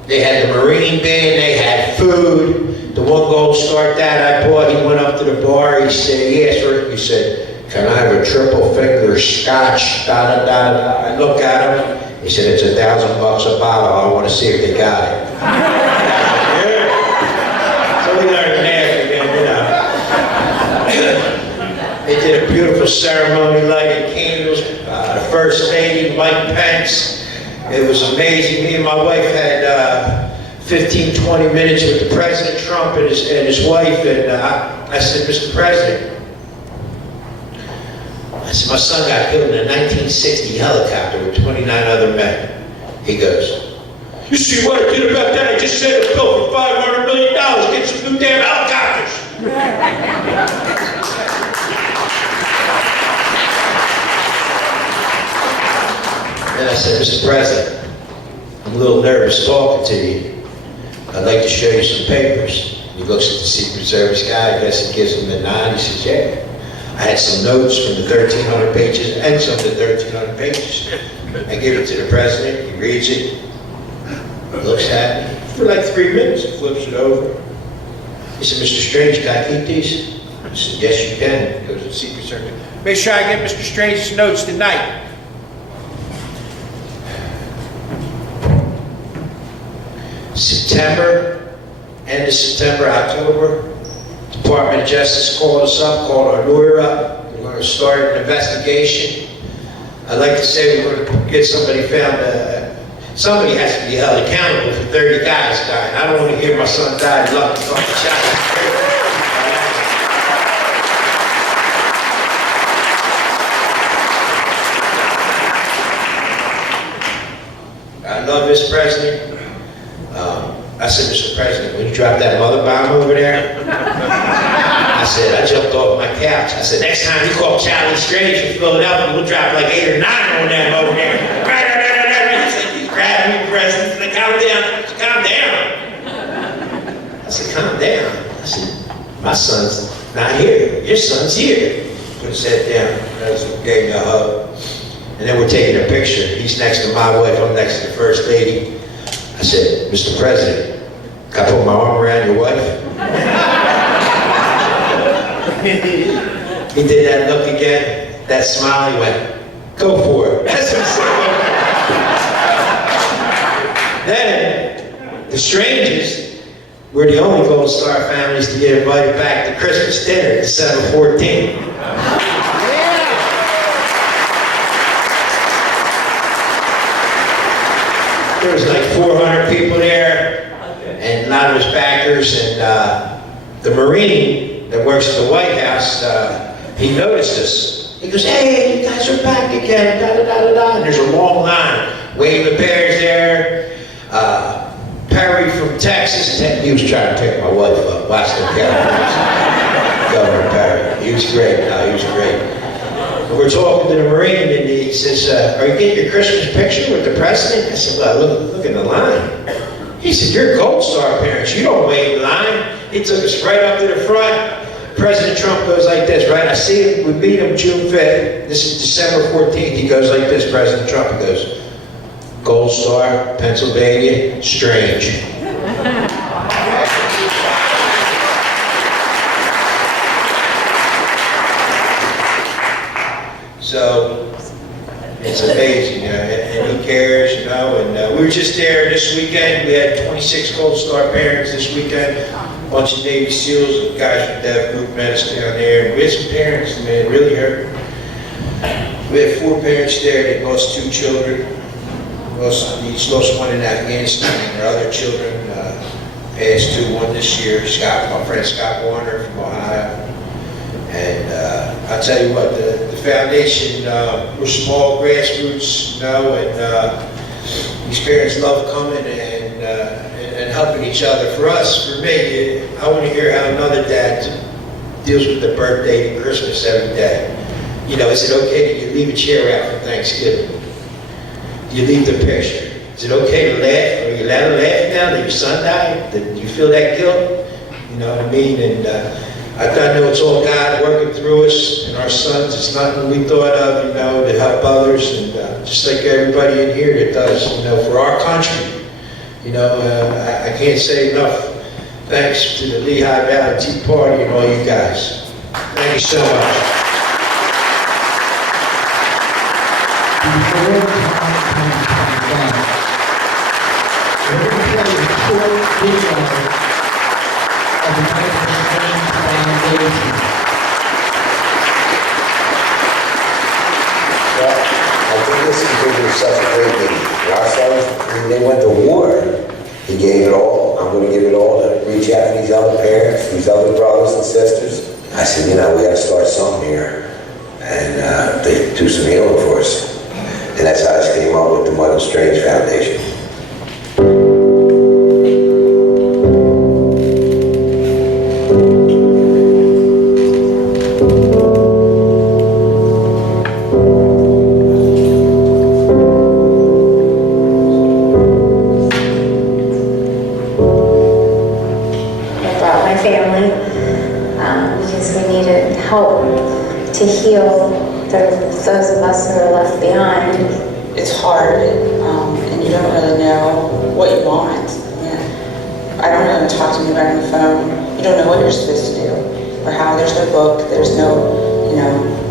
They had the Marine Band, they had food. The one Gold Star dad I bought, he went up to the bar, he said, yes, Rick, he said, can I have a triple finger scotch, I look at him, he said, it's $1,000 a bottle, I want to see if they got it. Yeah. So we learned that again, you know. They did a beautiful ceremony, lighted candles, the First Lady, Mike Pence. It was amazing. Me and my wife had 15, 20 minutes with the President Trump and his wife, and I said, Mr. President, I said, my son got killed in a 1960 helicopter with 29 other men. He goes, you see what I did about that? I just sent a bill for $500 million, get some new damn helicopters. And I said, Mr. President, I'm a little nervous talking to you. I'd like to show you some papers. He looks at the Secret Service guy, I guess he gives him the nod. He says, yeah. I had some notes from the 1,300 pages and some of the 1,300 pages. I give it to the president, he reads it, looks at me, For like 3 minutes, he flips it over. He said, Mr. Strange, can I keep these? I said, yes, you can. He goes to the Secret Service. Make sure I get Mr. Strange's notes tonight. September, end of September, October, Department of Justice called us up, called our lawyer up. We're going to start an investigation. I'd like to say we're going to get somebody found. Somebody has to be held accountable for 30 guys dying. I don't want to hear my son die lucky fucking shot. I love this president. I said, Mr. President, when you drop that mother bomb over there, I said, I jumped off my couch. I said, next time you call Charlie Strange from Philadelphia, we'll drop like 8 or 9 on them over there. He said, he's grabbing me, President. He said, calm down. Calm down. I said, calm down. I said, my son's not here. Your son's here. Put his head down. Gave me a hug. And then we're taking a picture. He's next to my wife. I'm next to the First Lady. I said, Mr. President, can I put my arm around your wife? He did that look again, that smile, he went, go for it. That's what he said. Then, the Strangers were the only Gold Star families to get invited back to Christmas dinner, December 14th. There was like 400 people there, and a lot of his backers, and the Marine that works at the White House, he noticed us. He goes, hey, you guys are back again, da-da-da-da-da. And there's a long line. Wave the Bears there. Perry from Texas. He was trying to pick my wife up. Watch them Cowboys. Governor Perry. He was great. He was great. We're talking to the Marine, and he says, are you getting your Christmas picture with the president? I said, well, look at the line. He said, you're Gold Star parents. You don't wait in line. He took us right up to the front. President Trump goes like this, right? I see him. We beat him June 5th. This is December 14th. He goes like this, President Trump. He goes, Gold Star, Pennsylvania, Strange. So, it's amazing, and he cares, and we were just there this weekend. We had 26 Gold Star parents this weekend, a bunch of Navy SEALs, guys from Dev Group met us down there, and we had some parents, man, it really hurt. We had 4 parents there, they lost 2 children, each lost one in Afghanistan, and their other children passed 2, one this year, my friend Scott Warner from Ohio. And I'll tell you what, the foundation, we're small, grassroots, and these parents love coming and helping each other. For us, for me, I want to hear how another dad deals with the birthday and Christmas every day. You know, is it okay that you leave a chair out for Thanksgiving? Do you leave the picture? Is it okay to laugh? Are you allowed to laugh now that your son died? Do you feel that guilt? You know what I mean? And I know it's all God working through us and our sons. It's nothing we thought of, to help others, and just like everybody in here that does, for our country. I can't say enough thanks to the Lehigh Valley Tea Party and all you guys. Thank you so much. Well, I think this is because you're such a great meeting. Our sons, when they went to war, he gave it all. I'm going to give it all to reach out to these other parents, these other brothers and sisters. I said, we got to start something here. And they do some healing for us. And that's how I came up with the Michael Strange Foundation. To heal those of us who are left behind. It's hard, and you don't really know what you want. I don't know how to talk to anybody on the phone. You don't know what you're supposed to do or how. There's no book. There's no,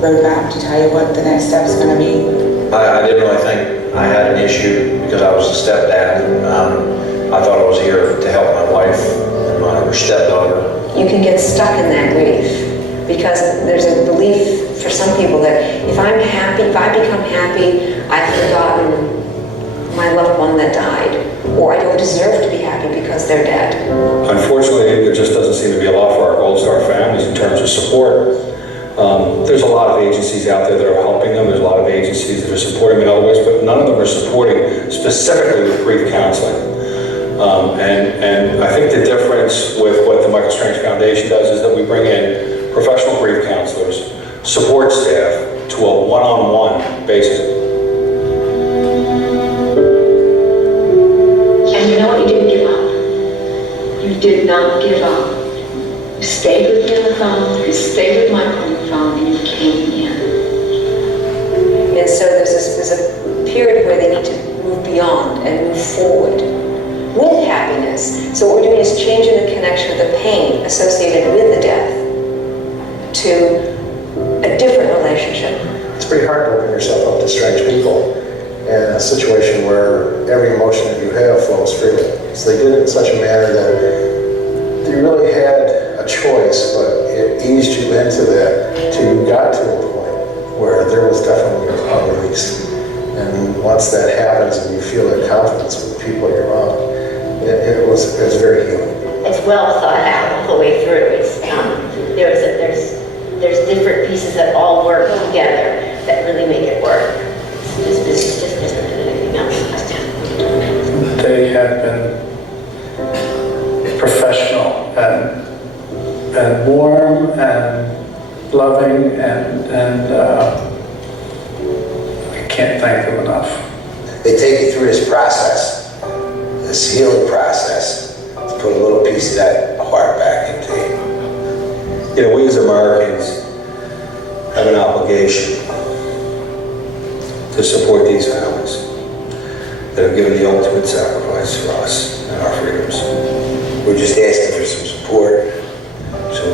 roadmap to tell you what the next step is going to be. I didn't really think I had an issue because I was a stepdad. I thought I was here to help my wife and her stepdaughter. You can get stuck in that grief because there's a belief for some people that if I'm happy, if I become happy, I've forgotten my loved one that died, or I don't deserve to be happy because they're dead. Unfortunately, there just doesn't seem to be a lot for our Gold Star families in terms of support. There's a lot of agencies out there that are helping them. There's a lot of agencies that are supporting them in other ways, but none of them are supporting specifically with grief counseling. And I think the difference with what the Michael Strange Foundation does is that we bring in professional grief counselors, support staff to a one-on-one basis. And you know what? You didn't give up. You did not give up. You stayed with me on the phone, you stayed with Michael on the phone, and you came in. And so there's a period where they need to move beyond and move forward with happiness. So what we're doing is changing the connection of the pain associated with the death to a different relationship. It's pretty hard to open yourself up to strange people in a situation where every emotion that you have flows freely. So they did it in such a manner that you really had a choice, but it eased you into that till you got to a point where there was definitely a release. And once that happens and you feel that confidence with the people you're around, it was very healing. It's well thought out all the way through. It's there's different pieces that all work together that really make it work. This business just isn't anything else. They have been professional and warm and loving and I can't thank them enough. They take you through this process, this healing process, to put a little piece of that heart back into you. We as Americans have an obligation to support these families that have given the ultimate sacrifice for us and our freedoms. We're just asking for some support. So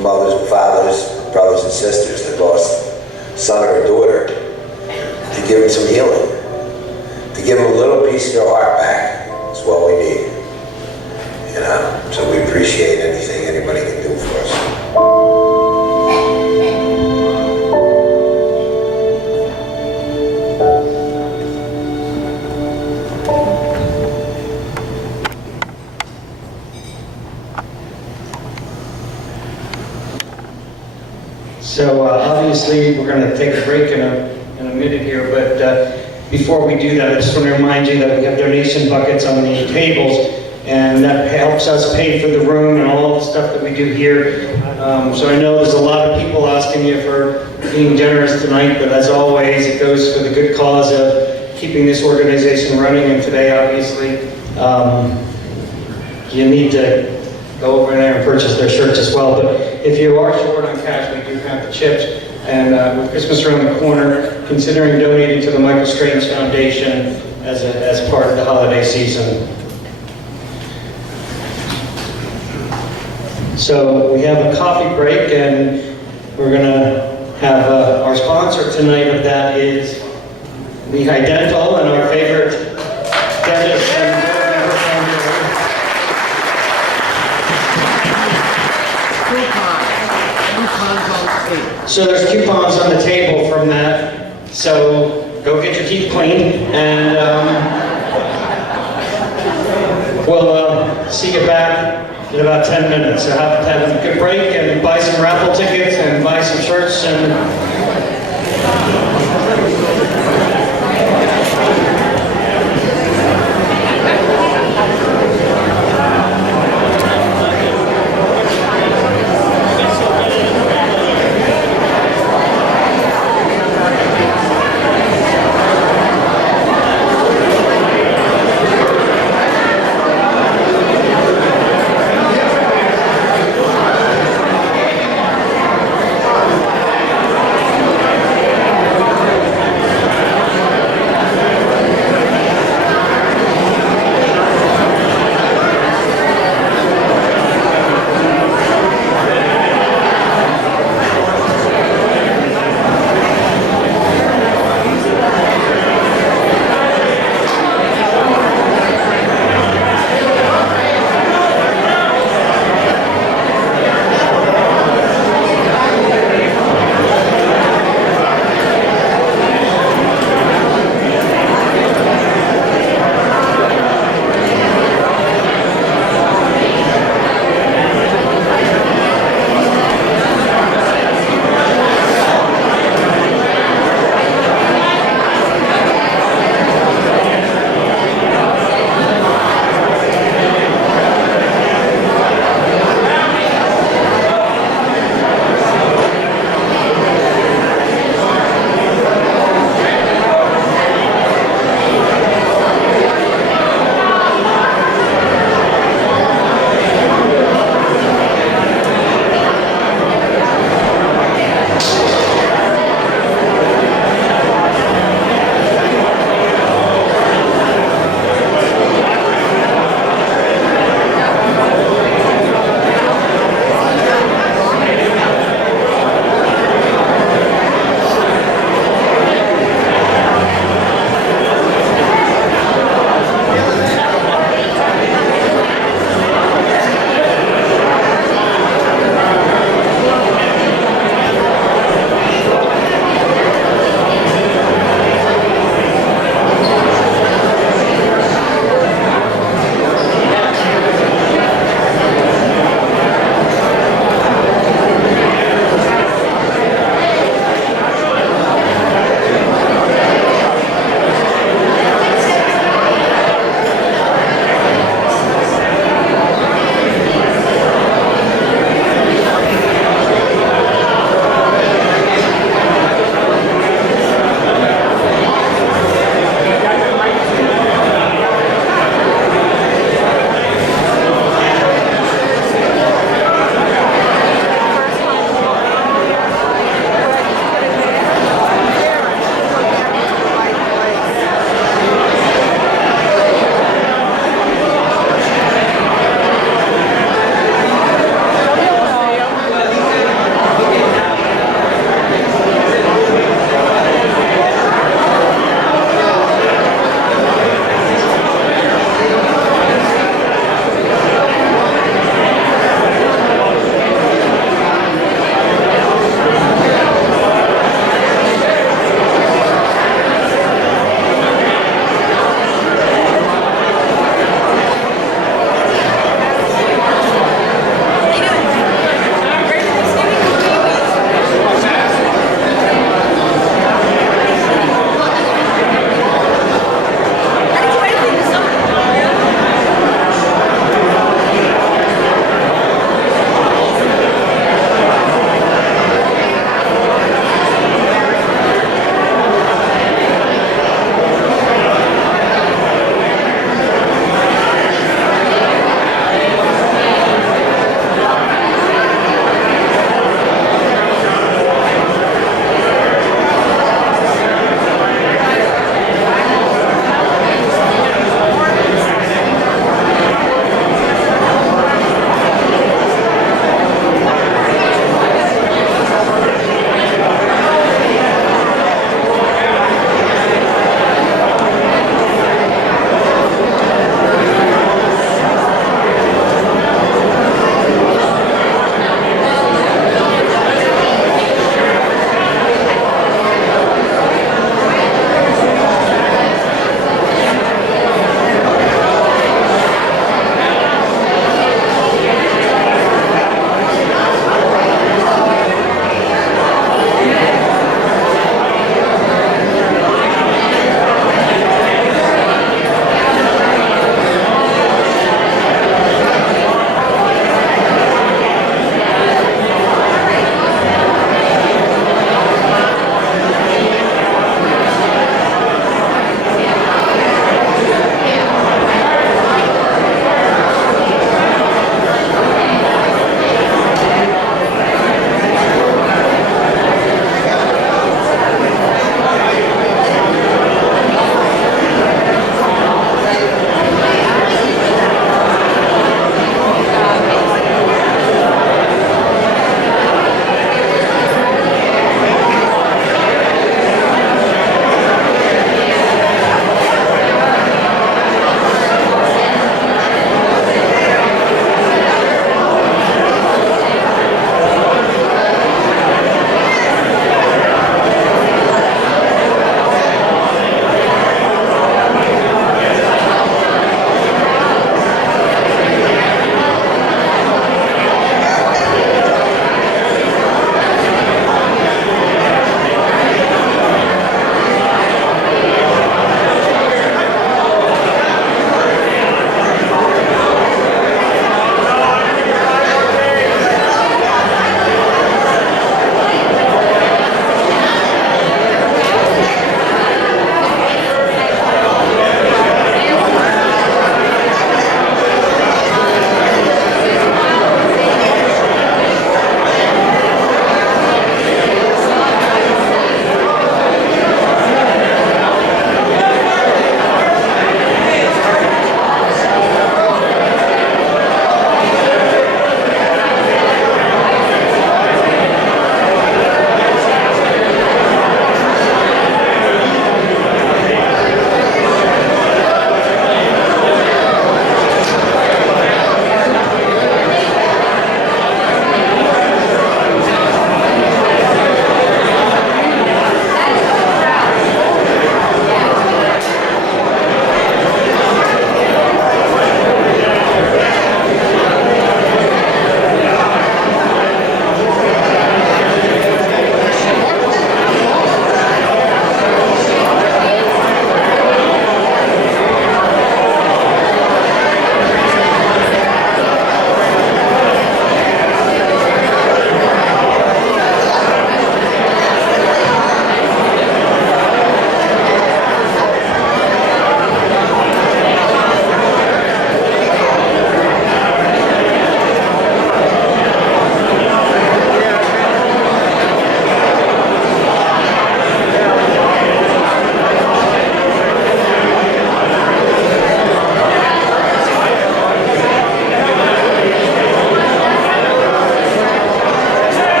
mothers and fathers, brothers and sisters that lost a son or a daughter, to give them some healing. To give them a little piece of their heart back is what we need. So we appreciate anything anybody can do for us. So obviously, we're going to take a break in a minute here, but before we do that, I just want to remind you that we have donation buckets on the tables, and that helps us pay for the room and all the stuff that we do here. So I know there's a lot of people asking you for being generous tonight, but as always, it goes for the good cause of keeping this organization running, and today, obviously, you need to go over there and purchase their shirts as well. But if you are short on cash, we do have the chips. And with Christmas around the corner, considering donating to the Michael Strange Foundation as part of the holiday season. So we have a coffee break, and we're going to have our sponsor tonight of that is Lehigh Dental and our favorite dentist. So there's coupons on the table from that. So go get your teeth cleaned, and we'll see you back in about 10 minutes. So have a good break and buy some raffle tickets and buy some shirts and.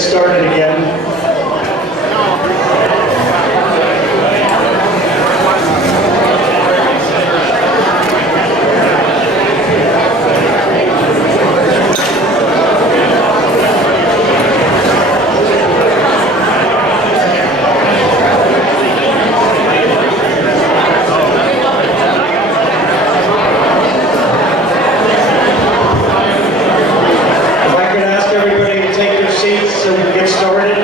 get started again. If I could ask everybody to take their seats so we can get started.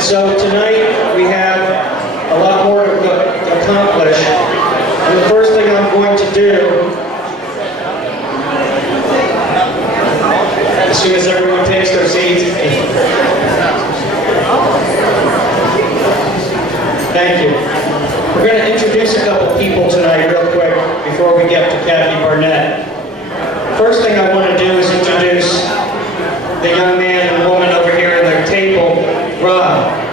So tonight we have a lot more to accomplish. And the first thing I'm going to do, as soon as everyone takes their seats, thank you. We're going to introduce a couple people tonight real quick before we get to Kathy Barnette. First thing I want to do is introduce the young man and woman over here at their table, Rob.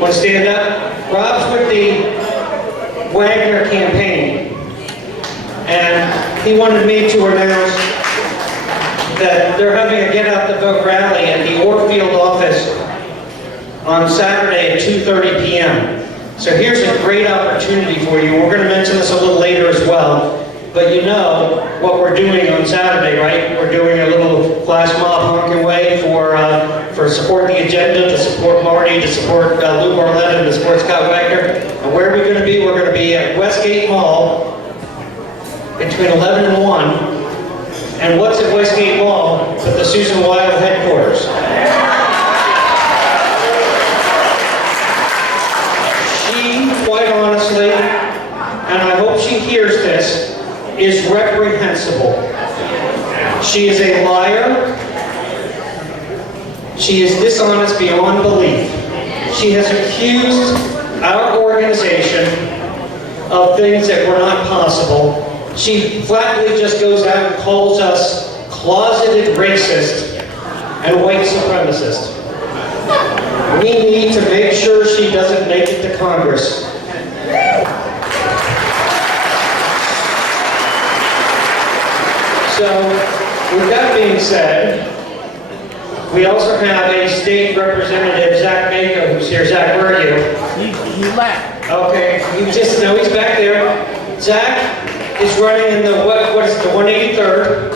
Want to stand up? Rob's with the Wagner campaign. And he wanted me to announce that they're having a Get Out the Vote rally at the Orfield office on Saturday at 2:30 p.m. So here's a great opportunity for you. We're going to mention this a little later as well. But you know what we're doing on Saturday, right? We're doing a little flash mob honking way for support the agenda, to support Marty, to support Lou Barnette, and to support Scott Wagner. And where are we going to be? We're going to be at Westgate Mall between 11 and 1. And what's at Westgate Mall but the Susan Wild headquarters? She, quite honestly, and I hope she hears this, is reprehensible. She is a liar. She is dishonest beyond belief. She has accused our organization of things that were not possible. She flatly just goes out and calls us closeted racist and white supremacist. We need to make sure she doesn't make it to Congress. So, with that being said, we also have a state representative, Zach Mako, who's here. Zach, where are you? He left. Okay, you just know he's back there. Zach is running in the, what is it, the 183rd.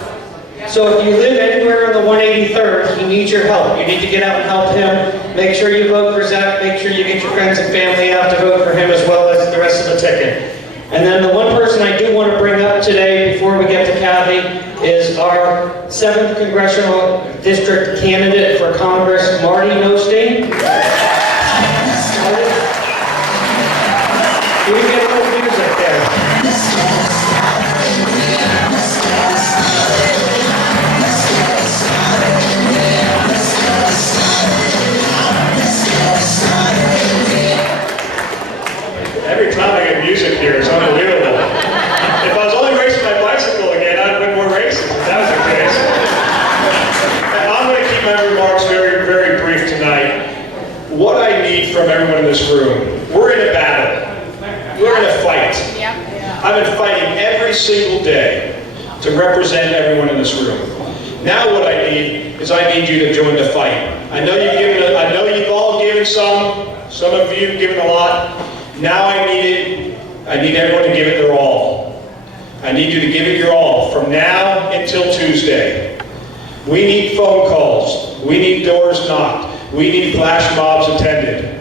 So if you live anywhere in the 183rd, he needs your help. You need to get out and help him. Make sure you vote for Zach. Make sure you get your friends and family out to vote for him as well as the rest of the ticket. And then the one person I do want to bring up today before we get to Kathy is our 7th Congressional District candidate for Congress, Marty Nostein. Can we get a little music there? Every time I get music here, it's unbelievable. If I was only racing my bicycle again, I'd win more races if that was the case. And I'm going to keep my remarks very, very brief tonight. What I need from everyone in this room, we're in a battle. We're in a fight. I've been fighting every single day to represent everyone in this room. Now what I need is I need you to join the fight. I know you've all given some of you have given a lot. Now I need everyone to give it their all. I need you to give it your all from now until Tuesday. We need phone calls. We need doors knocked. We need flash mobs attended.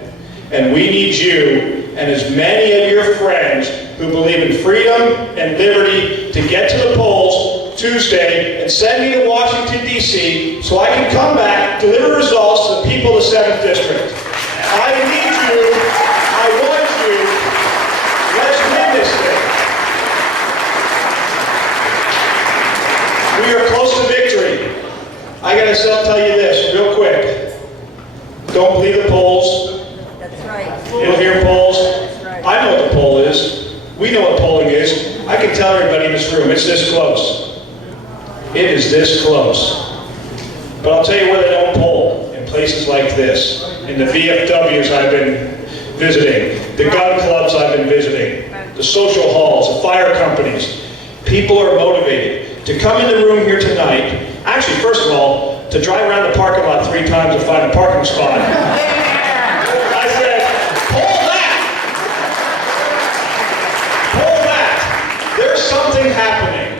And we need you and as many of your friends who believe in freedom and liberty to get to the polls Tuesday and send me to Washington, D.C. so I can come back, deliver results to the people of the 7th District. I need you. I want you. Let's win this thing. We are close to victory. I gotta tell you this real quick. Don't believe the polls. That's right. You don't hear polls. That's right. I know what the poll is. We know what polling is. I can tell everybody in this room, it's this close. It is this close. But I'll tell you where they don't poll. In places like this. In the VFWs I've been visiting. The gun clubs I've been visiting. The social halls, the fire companies. People are motivated to come in the room here tonight. Actually, first of all, to drive around the parking lot 3 times to find a parking spot. I said, pull that. There's something happening.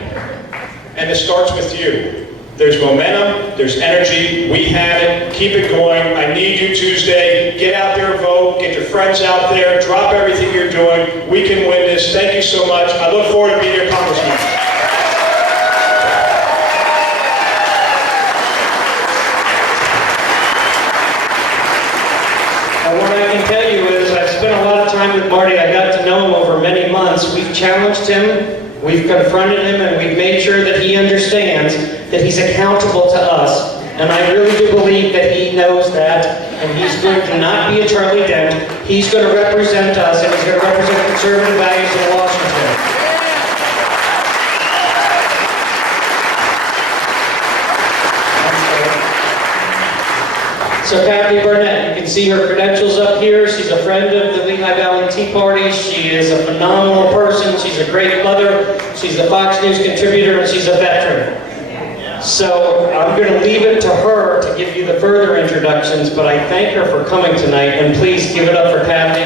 And it starts with you. There's momentum, there's energy, we have it, keep it going. I need you Tuesday, get out there, vote, get your friends out there, drop everything you're doing. We can win this. Thank you so much. I look forward to being your Congressman. And what I can tell you is I've spent a lot of time with Marty. I got to know him over many months. We've challenged him, we've confronted him, and we've made sure that he understands that he's accountable to us. And I really do believe that he knows that, and he's going to not be a Charlie Dent. He's going to represent us, and he's going to represent conservative values in Washington. So Kathy Barnette, you can see her credentials up here. She's a friend of the Lehigh Valley Tea Party. She is a phenomenal person. She's a great mother. She's a Fox News contributor, and she's a veteran. So I'm going to leave it to her to give you the further introductions, but I thank her for coming tonight, and please give it up for Kathy.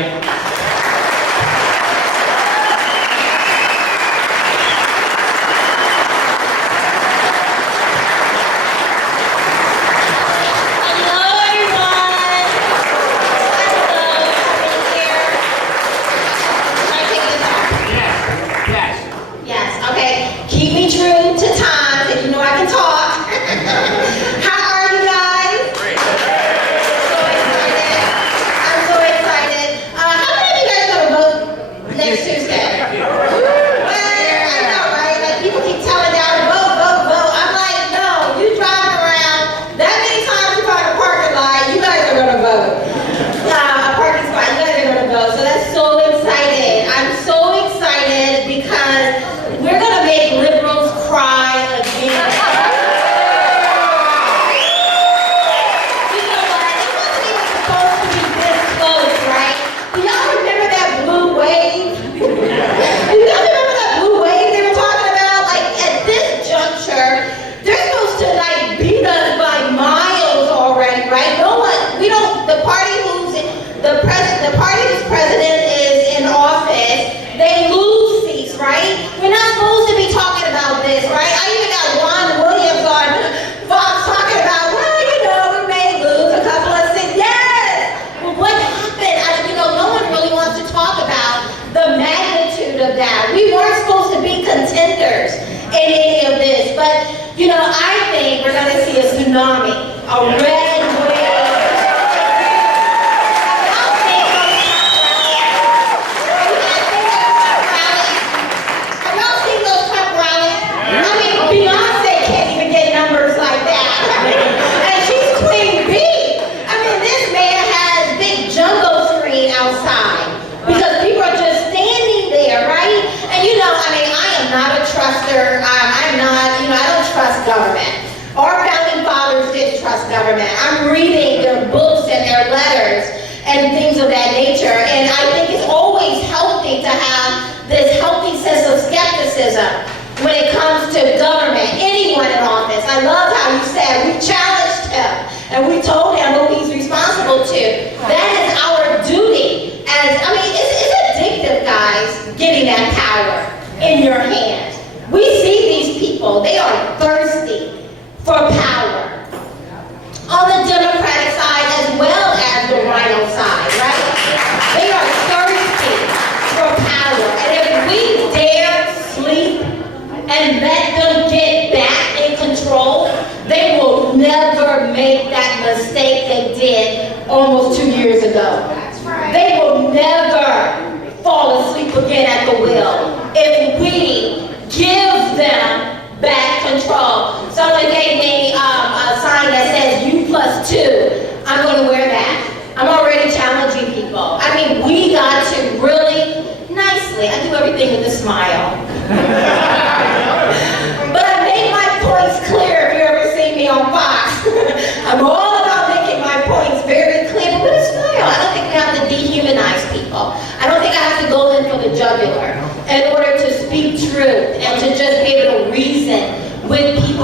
I don't think I have to go in for the jugular in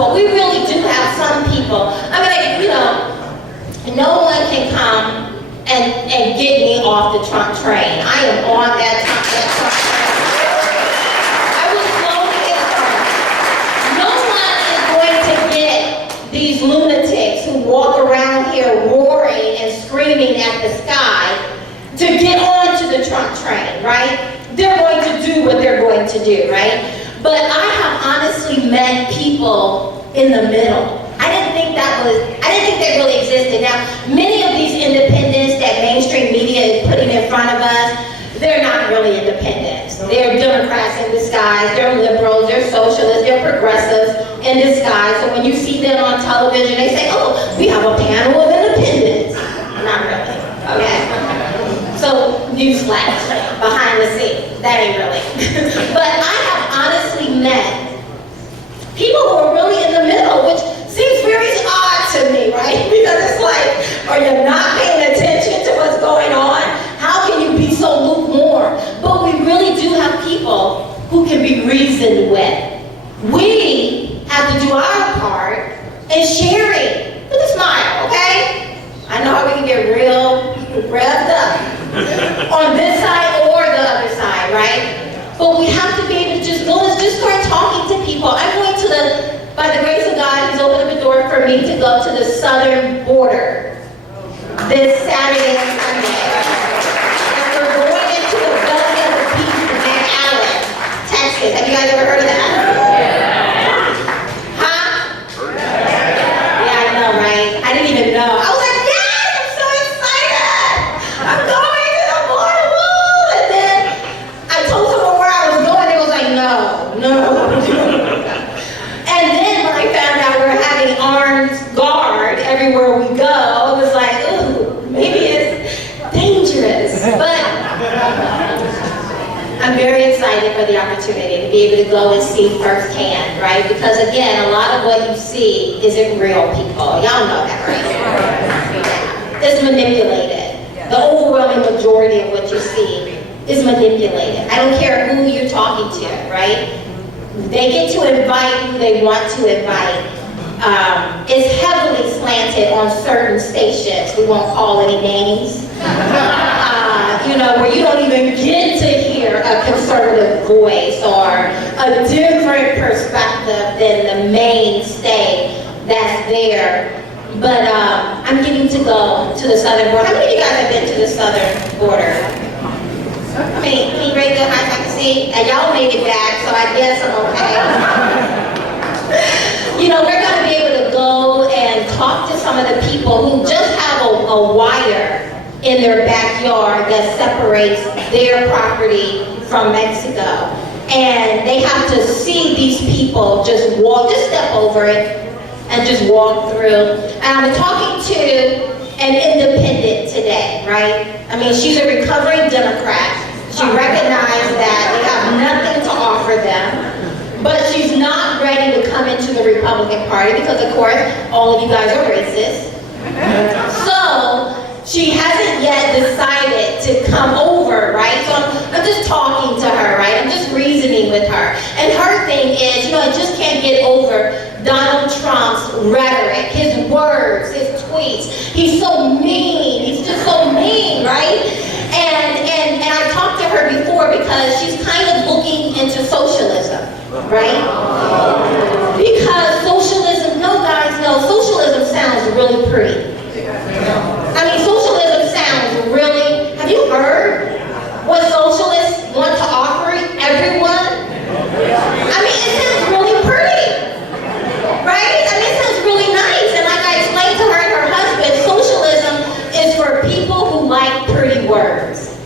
people, we really do have some people. I mean, you know, no one can come and get me off the Trump train. I am on that Trump train. I will slowly get on. No one is going to get these lunatics who walk around here roaring and screaming at the sky to get onto the Trump train, right? They're going to do what they're going to do, right? But I have honestly met people in the middle. I didn't think that really existed. Now, many of these independents that mainstream media is putting in front of us, they're not really independents. They're Democrats in disguise, they're liberals, they're socialists, they're progressives in disguise. So when you see them on television, they say, oh, we have a panel of independents. Not really, okay? So, newsflash, behind the scenes, that ain't really. But I have honestly met people who are really in the middle, which seems very odd to me, right? Because it's like, are you not paying attention to what's going on? How can you be so lukewarm? But we really do have people who can be reasoned with. We have to do our part in sharing with a smile, okay? I know how we can get real revved up on this side or the other side, right? But we have to be able to just go and just start talking to people. I'm going to by the grace of God, He's opened up a door for me to go to the southern border this Saturday and Sunday. And we're going into the belly of the beast in McAllen, Texas. Have you guys ever heard of that? Huh? Yeah, I know, right? I didn't even know. I was like, yes, I'm so excited! I'm going to the border, woo! And then I told someone where I was going, they was like, no. And then when I found out we're having armed guard everywhere we go, I was like, ooh, maybe it's dangerous. But I'm very excited for the opportunity to be able to go and see firsthand, right? Because again, a lot of what you see isn't real people. Y'all know that, right? It's manipulated. The overwhelming majority of what you see is manipulated. I don't care who you're talking to, right? They get to invite who they want to invite. It's heavily slanted on certain stations. We won't call any names. You know, where you don't even get to hear a conservative voice or a different perspective than the mainstay that's there. But I'm getting to go to the southern border. How many of you guys have been to the southern border? I mean, can you rate the high I can see? And y'all made it back, so I guess I'm okay. You know, we're going to be able to go and talk to some of the people who just have a wire in their backyard that separates their property from Mexico. And they have to see these people just step over it and just walk through. And I'm talking to an independent today, right? I mean, she's a recovering Democrat. She recognized that they have nothing to offer them, but she's not ready to come into the Republican Party because, of course, all of you guys are racist. So she hasn't yet decided to come over, right? So I'm just talking to her, right? I'm just reasoning with her. And her thing is, you know, I just can't get over Donald Trump's rhetoric, his words, his tweets. He's so mean. He's just so mean, right? And I talked to her before because she's kind of looking into socialism, right? Because socialism, no guys know, socialism sounds really pretty. I mean, socialism sounds really, have you heard what socialists want to offer everyone? I mean, it sounds really pretty, right? I mean, it sounds really nice. And like I explained to her and her husband, socialism is for people who like pretty words.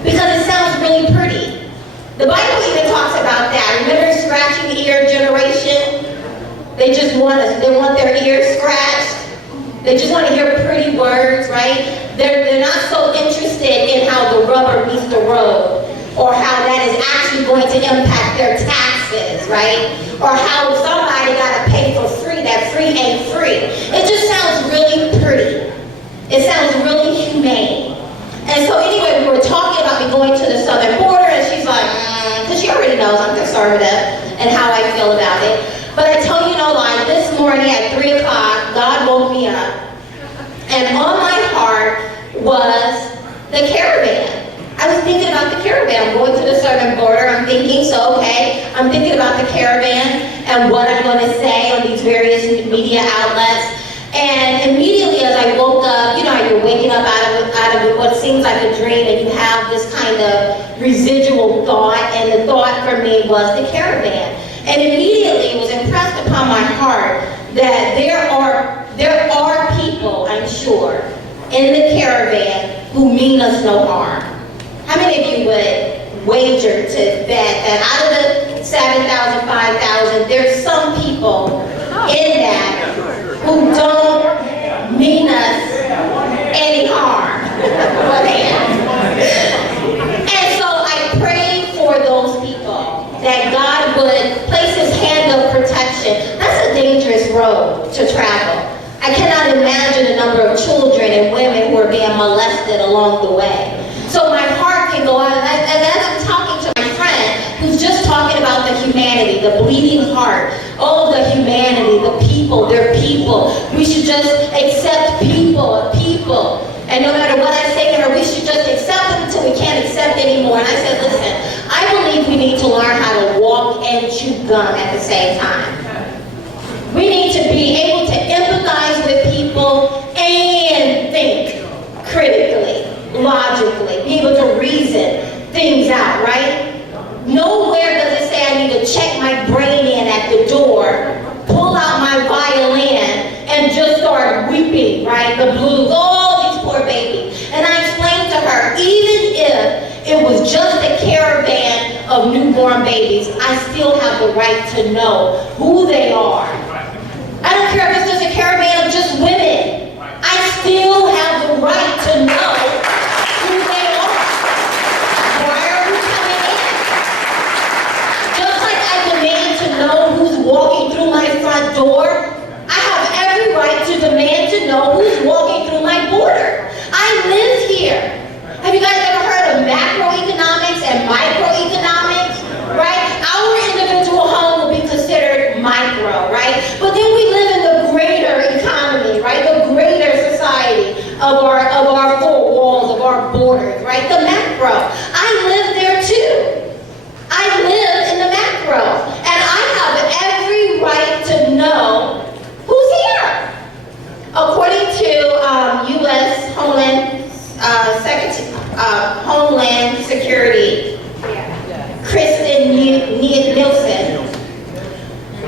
Because it sounds really pretty. The Bible even talks about that. Remember scratching ear generation? They just want their ears scratched. They just want to hear pretty words, right? They're not so interested in how the rubber meets the road, or how that is actually going to impact their taxes, right? Or how somebody got to pay for free, that free ain't free. It just sounds really pretty. It sounds really humane. And so anyway, we were talking about me going to the southern border, and she's like, because she already knows I'm conservative and how I feel about it. But I tell you no lie, this morning at 3 o'clock, God woke me up, and on my heart was the caravan. I was thinking about the caravan. I'm going to the southern border. I'm thinking, I'm thinking about the caravan and what I'm going to say on these various media outlets. And immediately as I woke up, you know, you're waking up out of what seems like a dream, and you have this kind of residual thought, and the thought for me was the caravan. And immediately it was impressed upon my heart that there are people, I'm sure, in the caravan who mean us no harm. How many of you would wager to bet that out of the 7,000, 5,000, there's some people in that who don't mean us any harm? And so I prayed for those people, that God would place his hand of protection. That's a dangerous road to travel. I cannot imagine the number of children and women who are being molested along the way. So my heart can go out, and as I'm talking to my friend who's just talking about the humanity, the bleeding heart, oh, the humanity, the people, they're people. We should just accept people. And no matter what I say to her, we should just accept them until we can't accept anymore. And I said, listen, I believe we need to learn how to walk and chew gum at the same time. We need to be able to empathize with people and think critically, logically, be able to reason things out, right? Nowhere does it say I need to check my brain in at the door, pull out my violin, and just start weeping, right? The blues, all these poor babies. And I explained to her, even if it was just a caravan of newborn babies, I still have the right to know who they are. I don't care if it's just a caravan of just women. I still have the right to know who they are. Why are we coming in? Just like I demand to know who's walking through my front door, I have every right to demand to know who's walking through my border. I live here. Have you guys ever heard of macroeconomics and microeconomics? Right? Our individual home will be considered micro, right? But then we live in the greater economy, right? The greater society of our four walls, of our borders, right? The macro. I live there too. I live in the macro. And I have every right to know who's here. According to U.S. Homeland Security, Kristen Nielsen,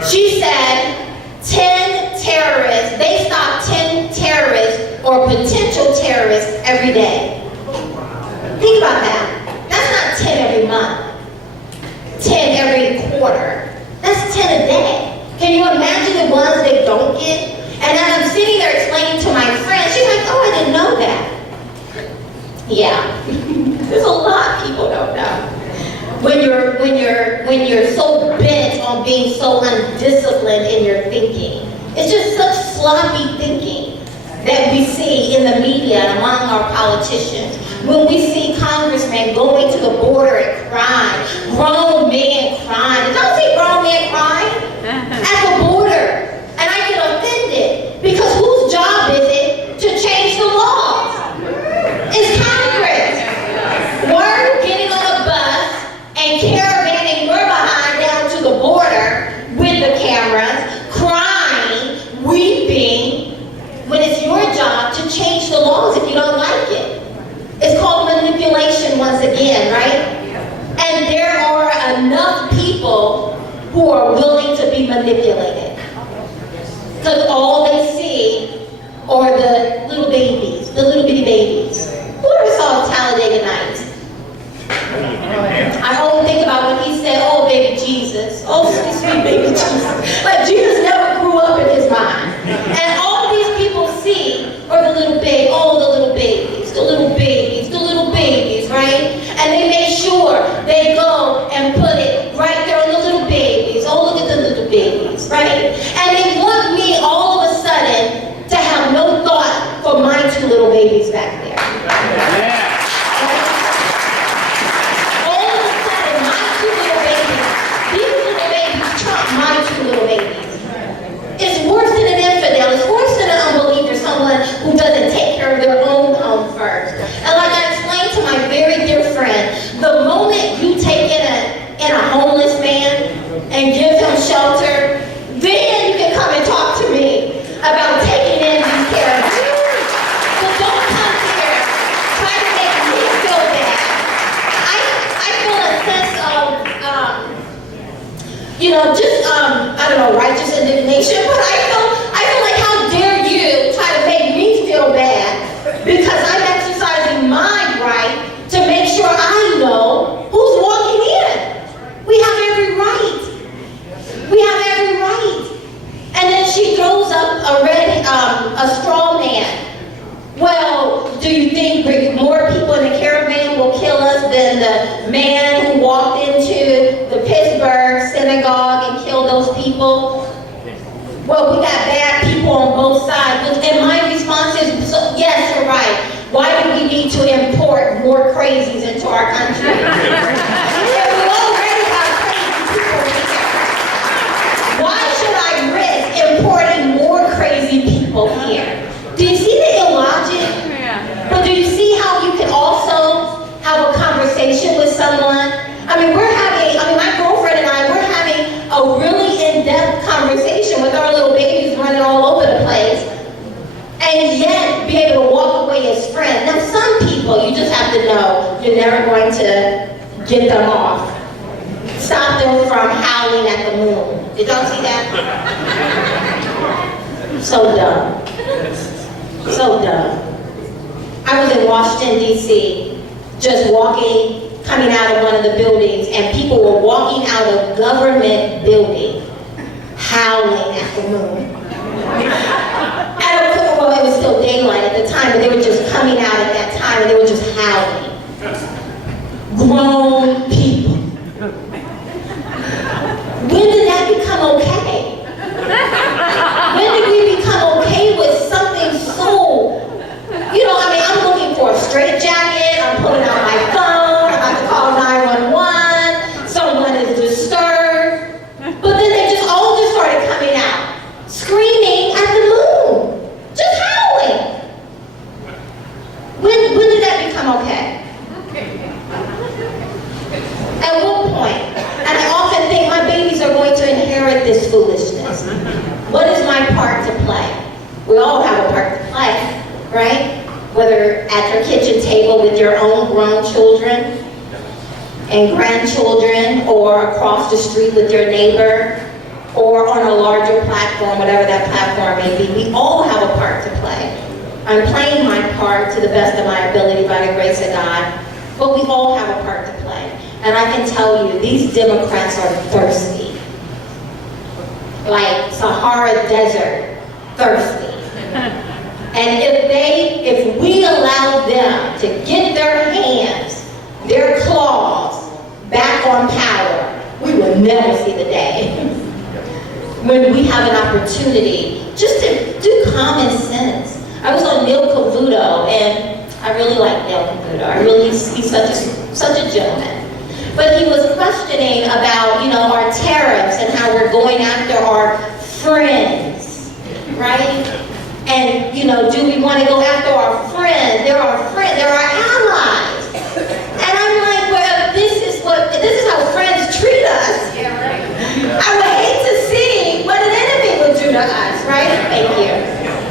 she said 10 terrorists, they stop 10 terrorists or potential terrorists every day. Think about that. That's not 10 every month, 10 every quarter. That's 10 a day. Can you imagine the ones they don't get? And as I'm sitting there explaining to my friend, she's like, oh, I didn't know that. Yeah, there's a lot people don't know. When you're so bent on being so undisciplined in your thinking, it's just such sloppy thinking that we see in the media and among our politicians. When we see congressmen going to the border and crying, grown men crying. Did y'all see grown men crying at the border? And I get offended because whose job is it to change the laws? It's Congress. We're getting on a bus and caravanning your behind down to the border with the cameras, crying, weeping, when it's your job to change the laws if you don't like it. It's called manipulation once again, right? And there are enough people who are willing to be manipulated. Because all they see are the little babies, the little bitty babies. Who ever saw Talladega Nights? I always think about when he said, oh, baby Jesus. Oh, sweet, sweet baby Jesus. Like Jesus never grew up in his mind. And all these people see are the little babies, oh, the little babies, the little babies, the little babies, right? And they make sure they go and put it right there on the little babies. Oh, look at the little babies, right? And they want me all of a sudden to have no thought for my two little babies back there. Yeah. All of a sudden, my two little babies, these little babies trump my two little babies. It's worse up a straw man. Well, do you think more people in the caravan will kill us than the man who walked into the Pittsburgh synagogue and killed those people? Well, we got bad people on both sides. And my response is, yes, you're right. Why do we need to import more crazies into our country? Yeah, we already have crazy people here. Why should I risk importing more crazy people here? Do you see the illogic? But do you see how you can also have a conversation with someone? I mean, my girlfriend and I, we're having a really in-depth conversation with our little babies running all over the place, and yet be able to walk away as friends. Now, some people, you just have to know you're never going to get them off. Stop them from howling at the moon. Did y'all see that? So dumb. So dumb. I was in Washington, D.C., just coming out of one of the buildings, and people were walking out of government building, howling at the moon. Well, it was still daylight at the time, but they were just coming out at that time, and they were just howling. Grown people. When did that become okay? When did we become okay with something so, I'm looking for a straight jacket, I'm pulling out my phone, I'm about to call 911, someone is disturbed, but then they all started coming out, screaming at the moon, just howling. When did that become okay? At what point? And I often think my babies are going to inherit this foolishness. What is my part to play? We all have a part to play, right? Whether at your kitchen table with your own grown children and grandchildren, or across the street with your neighbor, or on a larger platform, whatever that platform may be. We all have a part to play. I'm playing my part to the best of my ability by the grace of God, but we all have a part to play. And I can tell you, these Democrats are thirsty. Like Sahara Desert, thirsty. And if we allow them to get their hands, their claws back on power, we will never see the day when we have an opportunity just to do common sense. I was on Neil Cavuto, and I really like Neil Cavuto. He's such a gentleman. But he was questioning about, our tariffs and how we're going after our friends, right? And, do we want to go after our friends? They're our friends, they're our allies. And I'm like, well, this is how friends treat us. I would hate to see what an enemy would do to us, right? Thank you.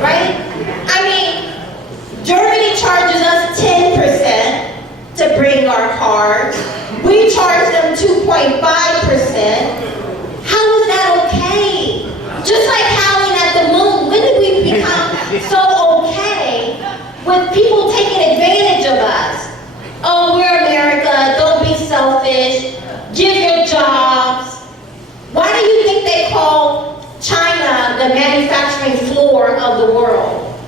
Right? I mean, Germany charges us 10% to bring our cars. We charge them 2.5%. How is that okay? Just like howling at the moon, when did we become so okay with people taking advantage of us? Oh, we're America, don't be selfish, give your jobs. Why do you think they call China the manufacturing floor of the world?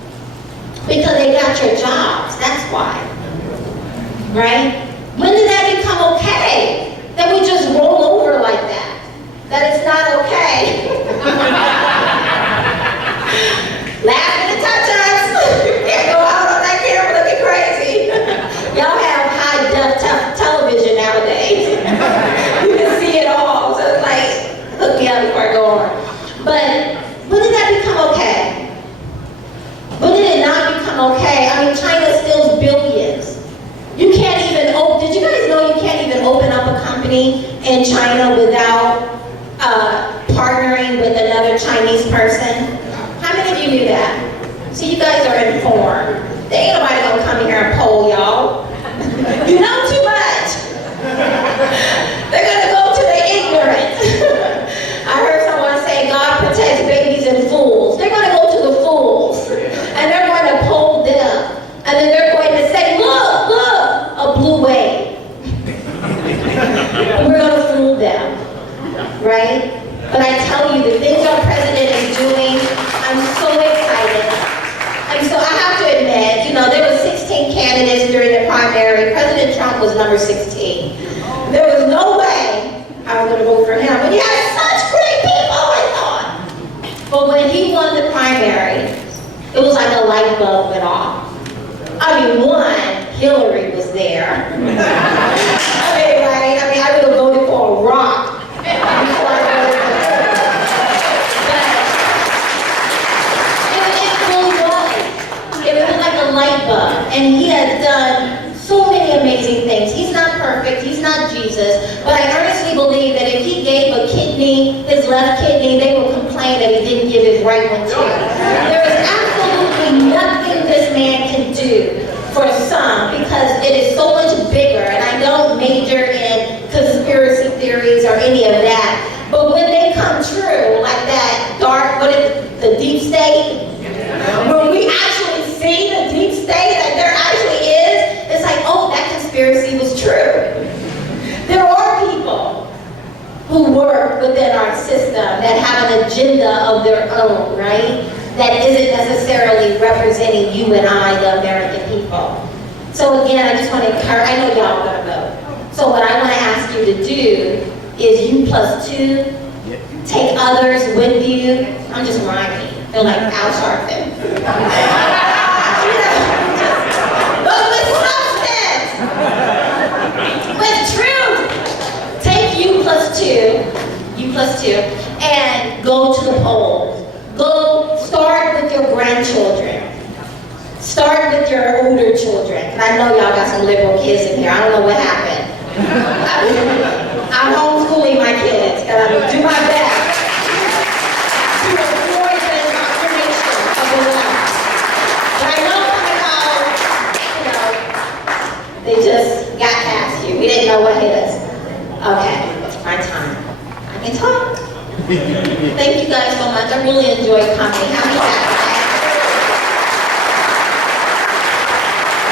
Because they got your jobs, that's why. Right? When did that become okay? That we just roll over like that? That it's not okay? Laughing at touch-ups. Can't go out on that camera looking crazy. Y'all have high-def television nowadays. You can see it all. So it's like, hook me up before I go on. But when did that become okay? When did it not become okay? I mean, China steals billions. You can't even did you guys know you can't even open up a company in China without partnering with another Chinese person? How many of you knew that? See, you guys are informed. There ain't nobody gonna come here and poll y'all. You know too much. They're gonna go to the ignorant. I heard someone say God protects babies and fools. They're gonna go to the fools, and they're going to poll them, and then they're going to say, look, a blue wave. And we're gonna fool them, right? But I tell you, the things our president is doing, I'm primary, President Trump was number 16. There was no way I was gonna vote for him, but he had such great people, I thought. But when he won the primary, it was like a light bulb went off. I mean, one, Hillary was there. I mean, right? I mean, I would have voted for a rock before I voted for her. But it was like a light bulb. And he has done so many amazing things. He's not perfect, he's not Jesus, but I earnestly believe that if he gave a kidney, his left kidney, they will complain that he didn't give his right one too. There is absolutely nothing this man can do for some, because it is so much bigger, and I don't major in conspiracy theories or any of that, but when they come true, like that dark, what is it, the deep state, when we actually see the deep state that there actually is, it's like, oh, that conspiracy was true. There are people who work within our system that have an agenda of their own, right? That isn't necessarily representing you and I, the American people. So again, I just want to encourage, I know y'all are going to vote. So what I want to ask you to do is U+2, take others with you. I'm just rhyming. I feel like Al Sharpton. But with substance, with truth, take U+2, and go to the polls. Go start with your grandchildren. Start with your older children. And I know y'all got some liberal kids in here. I don't know what happened. I'm homeschooling my kids, and I'm going to do my best to avoid the indoctrination of the left. But I know coming out, they just got past you. We didn't know what hit us. Okay, it's my time. I can talk. Thank you guys so much. I really enjoyed coming. Happy Saturday.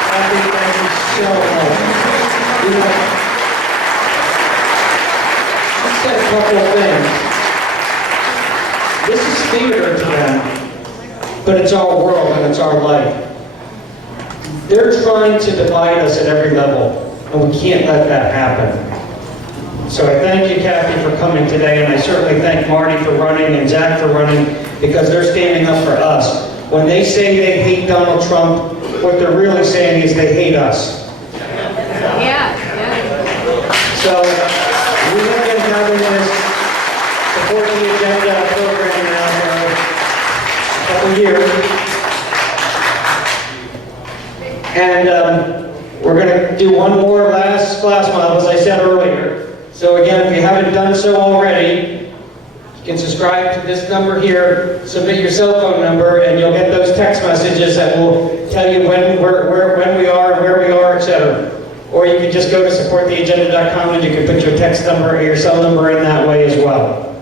Happy, thank you so much. You know, I said a couple of things. This is theater to them, but it's our world and it's our life. They're trying to divide us at every level, and we can't let that happen. So I thank you, Kathy, for coming today, and I certainly thank Marty for running and Zach for running, because they're standing up for us. When they say they hate Donald Trump, what they're really saying is they hate us. Yeah. So we have been having this support the agenda program now for a couple years. And we're going to do one more last splash mob, as I said earlier. So again, if you haven't done so already, you can subscribe to this number here, submit your cell phone number, and you'll get those text messages that will tell you when we are, and where we are, etc. Or you can just go to supporttheagenda.com and you can put your text number or your cell number in that way as well.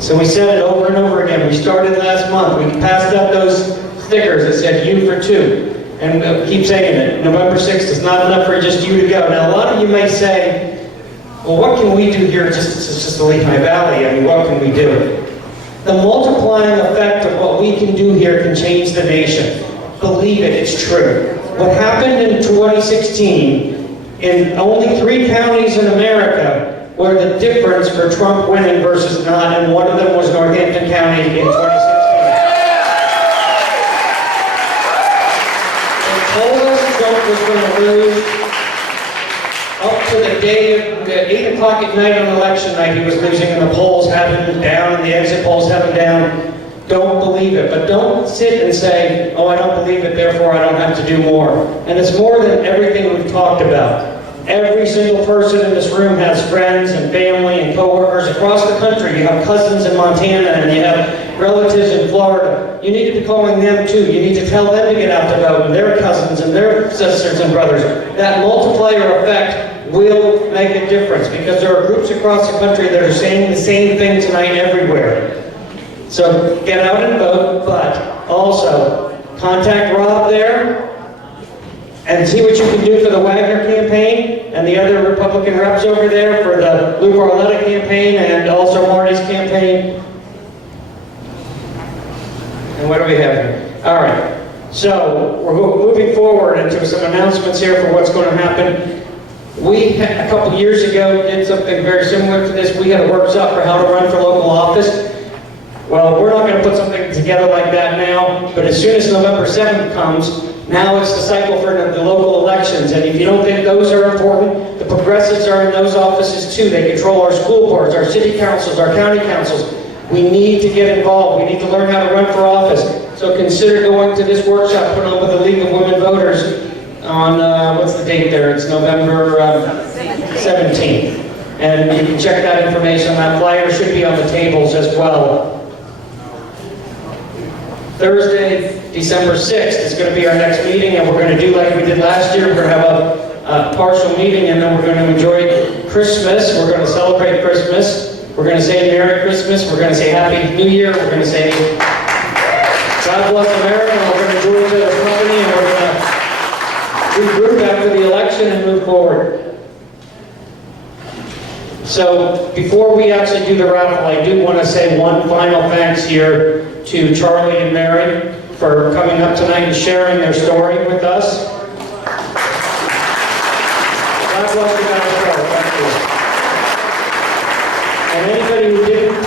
So we said it over and over again. We started last month. We passed out those stickers that said "U for 2." And keep saying it. November 6th is not enough for just you to go. Now, a lot of you may say, well, what can we do here just to leave my valley? I mean, what can we do? The multiplying effect of what we can do here can change the nation. Believe it, it's true. What happened in 2016 in only 3 counties in America were the difference for Trump winning versus not, and one of them was Northampton County in 2016. Told us Trump was going to lose. Up to the day of 8 o'clock at night on election night, he was losing, and the polls had him down, and the exit polls have him down. Don't believe it, but don't sit and say, oh, I don't believe it, therefore I don't have to do more. And it's more than everything we've talked about. Every single person in this room has friends and family and coworkers across the country. You have cousins in Montana, and you have relatives in Florida. You need to be calling them too. You need to tell them to get out to vote, and their cousins and their sisters and brothers. That multiplier effect will make a difference, because there are groups across the country that are saying the same thing tonight everywhere. So get out and vote, but also contact Rob there and see what you can do for the Wagner campaign and the other Republican reps over there for the Lou Barletta campaign and also Marty's campaign. And what do we have here? All right. So So we're moving forward into some announcements here for what's going to happen. We, a couple years ago, did something very similar to this. We had a workshop for how to run for local office. Well, we're not going to put something together like that now, but as soon as November 7th comes, now it's the cycle for the local elections. And if you don't think those are important, the progressives are in those offices too. They control our school boards, our city councils, our county councils. We need to get involved. We need to learn how to run for office. So consider going to this workshop put on with the League of Women Voters on, what's the date there? It's November 17th. And you can check that information. That flyer should be on the tables as well. Thursday, December 6th is going to be our next meeting, and we're going to do like we did last year. We're going to have a partial meeting, and then we're going to enjoy Christmas. We're going to celebrate Christmas. We're going to say Merry Christmas. We're going to say Happy New Year. We're going to say God bless America. And we're going to enjoy each other's company, and we're going to regroup after the election and move forward. So before we actually do the raffle, I do want to say one final thanks here to Charlie and Mary for coming up tonight and sharing their story with us. God bless you guys. Thank you. And anybody who didn't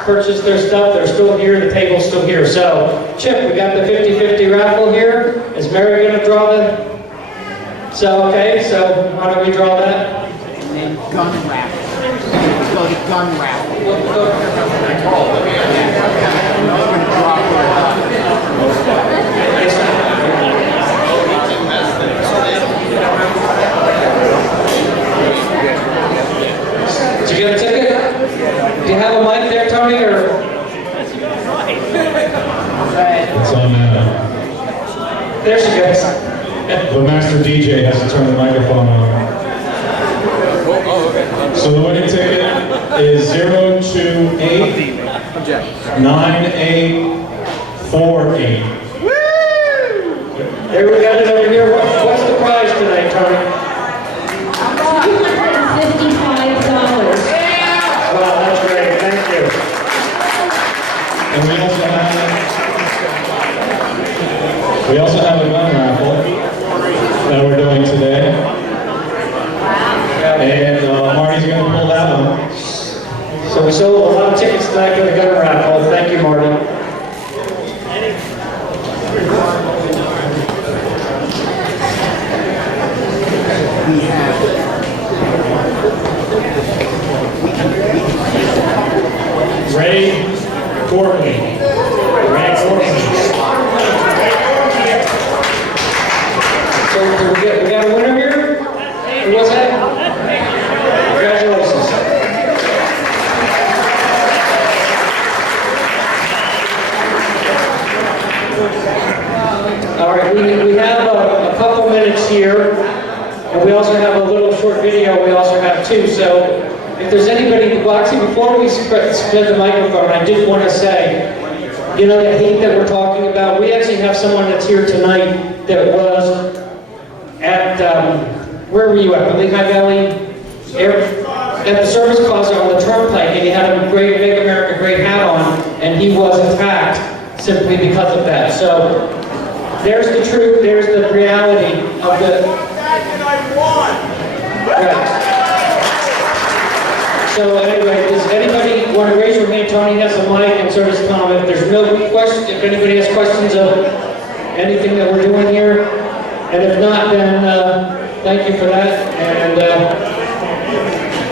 purchase their stuff, they're still here, the table's still here. So, Chip, we got the 50-50 raffle here. Is Mary going to draw the... So, okay, so how do we draw that? Gun raffle. Go to gun raffle. Did you get a ticket? Do you have a mic there, Tony, or? It's on There she goes. the master DJ has to turn the microphone on. So the winning ticket is 028 9848. There we got it over here. What's the prize tonight, Tony? $255. Wow, that's great. Thank you. And we also have a gun raffle that we're doing today. And Marty's going to pull that one. So we sold a lot of tickets tonight for the gun raffle. Thank you, Marty. Ray Courtney. Ray Courtney. So we got a winner here? Who was that? Congratulations. All right, we have a couple minutes here, and we also have a little short video we also have too. So if there's anybody, well actually before we spread the microphone, I did want to say, you know, the hate that we're talking about, we actually have someone that's here tonight that was at, where were you at, the Lehigh Valley at the service plaza on the turnpike, and he had a great Make America Great hat on, and he was attacked simply because of that. So there's the truth, there's the reality of the... Right. So anyway, does anybody want to raise your hand? Tony has a mic and so does Tom. If there's no question, if anybody has questions of anything that we're doing here, and if not, then thank you for that. And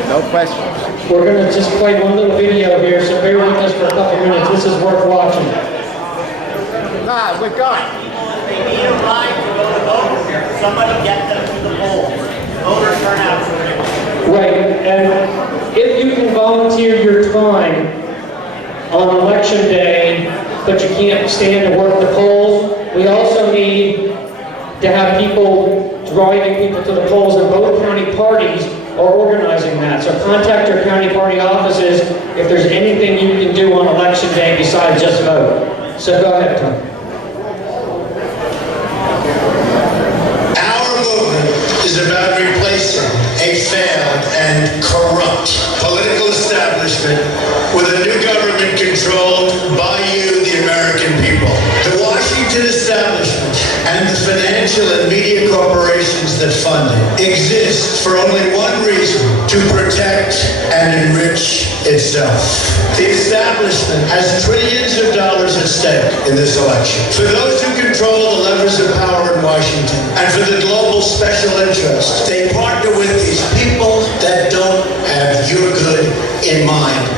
No questions. we're going to just play one little video here, so bear with us for a couple minutes. This is worth watching. Nah, we're going. They need a ride to go to vote. Somebody get them to the polls. Voter turnout. Right, and if you can volunteer your time on election day, but you can't stand to work the polls, we also need to have people driving people to the polls, and both county parties are organizing that. So contact your county party offices if there's anything you can do on election day besides just vote. So go ahead, Tom. Our movement is about replacing a failed and corrupt political establishment with a new government controlled by you, the American people. The Washington establishment financial and media corporations that fund it exist for only one reason: to protect and enrich itself. The establishment has trillions of dollars at stake in this election. For those who control the levers of power in Washington, and for the global special interests, they partner with these people that don't have your good in mind.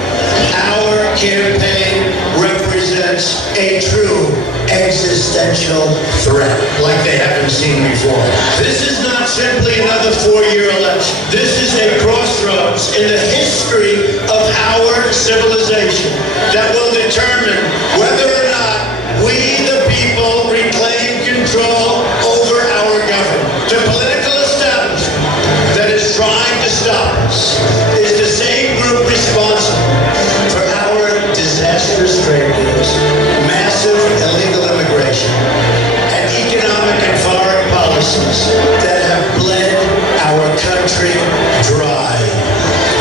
Our campaign represents a true existential threat like they haven't seen before. This is not simply another four-year election. This is a crossroads in the history of our civilization that will determine whether or not we, the people, reclaim control over our government. The political establishment that is trying to stop us is the same group responsible for our disastrous trade deals, massive illegal immigration, and economic and foreign policies that have bled our country dry.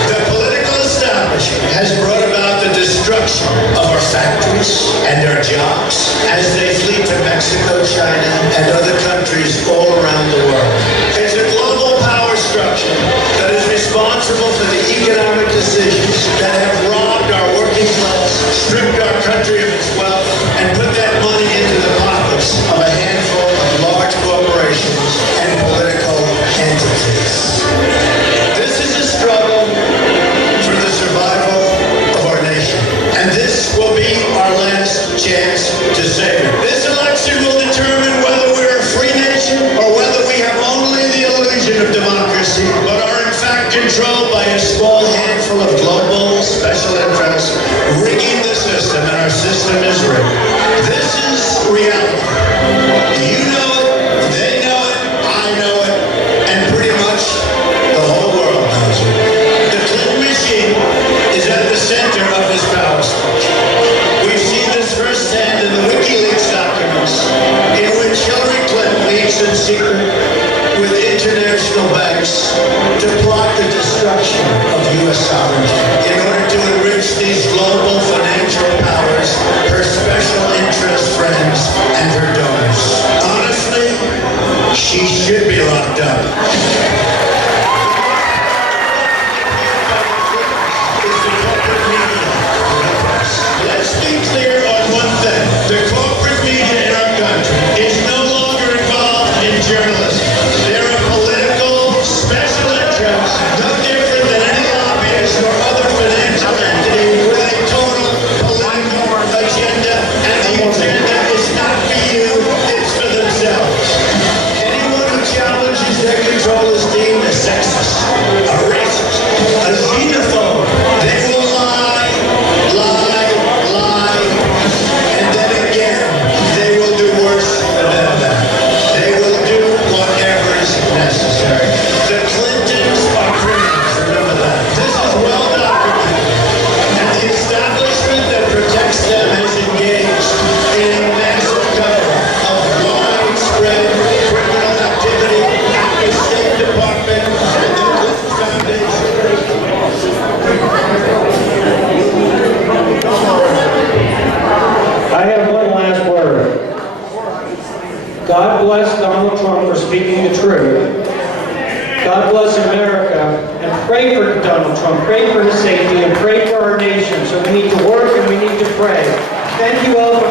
The political establishment has brought about the destruction of our factories and our jobs as they flee to Mexico, China, and other countries all around the world. It's a global power structure that is responsible for the economic decisions that have robbed our working class, stripped our country of its wealth, and put that money into the pockets of a handful of large corporations and political entities. This is a struggle for the survival of our nation, and this will be our last chance to save it. This election will determine whether we're a free nation or whether we have only the illusion of democracy, but are in fact controlled by a small handful of global special interests rigging the system, and our system is rigged. This is reality. You know it, they know it, I know it, and pretty much the whole world knows it. The Clinton machine is at the center of this power structure. We've seen this firsthand in the WikiLeaks documents, in which Hillary Clinton meets in secret with international banks to plot the destruction of U.S. sovereignty in order to enrich these global financial powers, her special interest friends, and her donors. Honestly, she should be locked up. Let's be clear on one thing. The corporate media in our country is no longer involved in journalism. They're a political special interest, no different than any lobbyist or other financial entity with a total political agenda, and the agenda is not for you, it's for themselves. Anyone who challenges their control is deemed a sexist, a racist, a xenophobe. They will lie, and then again, they will do worse than that. They will do whatever is necessary. The Clintons are criminals, remember that. This is well documented, and the establishment that protects them has engaged in a massive cover-up of widespread criminal activity at the State Department and the Clinton Foundation. I have one last word. God bless Donald Trump for speaking the truth. God bless America, and pray for Donald Trump, pray for his safety, and pray for our nation. So we need to work and we need to pray. Thank you all for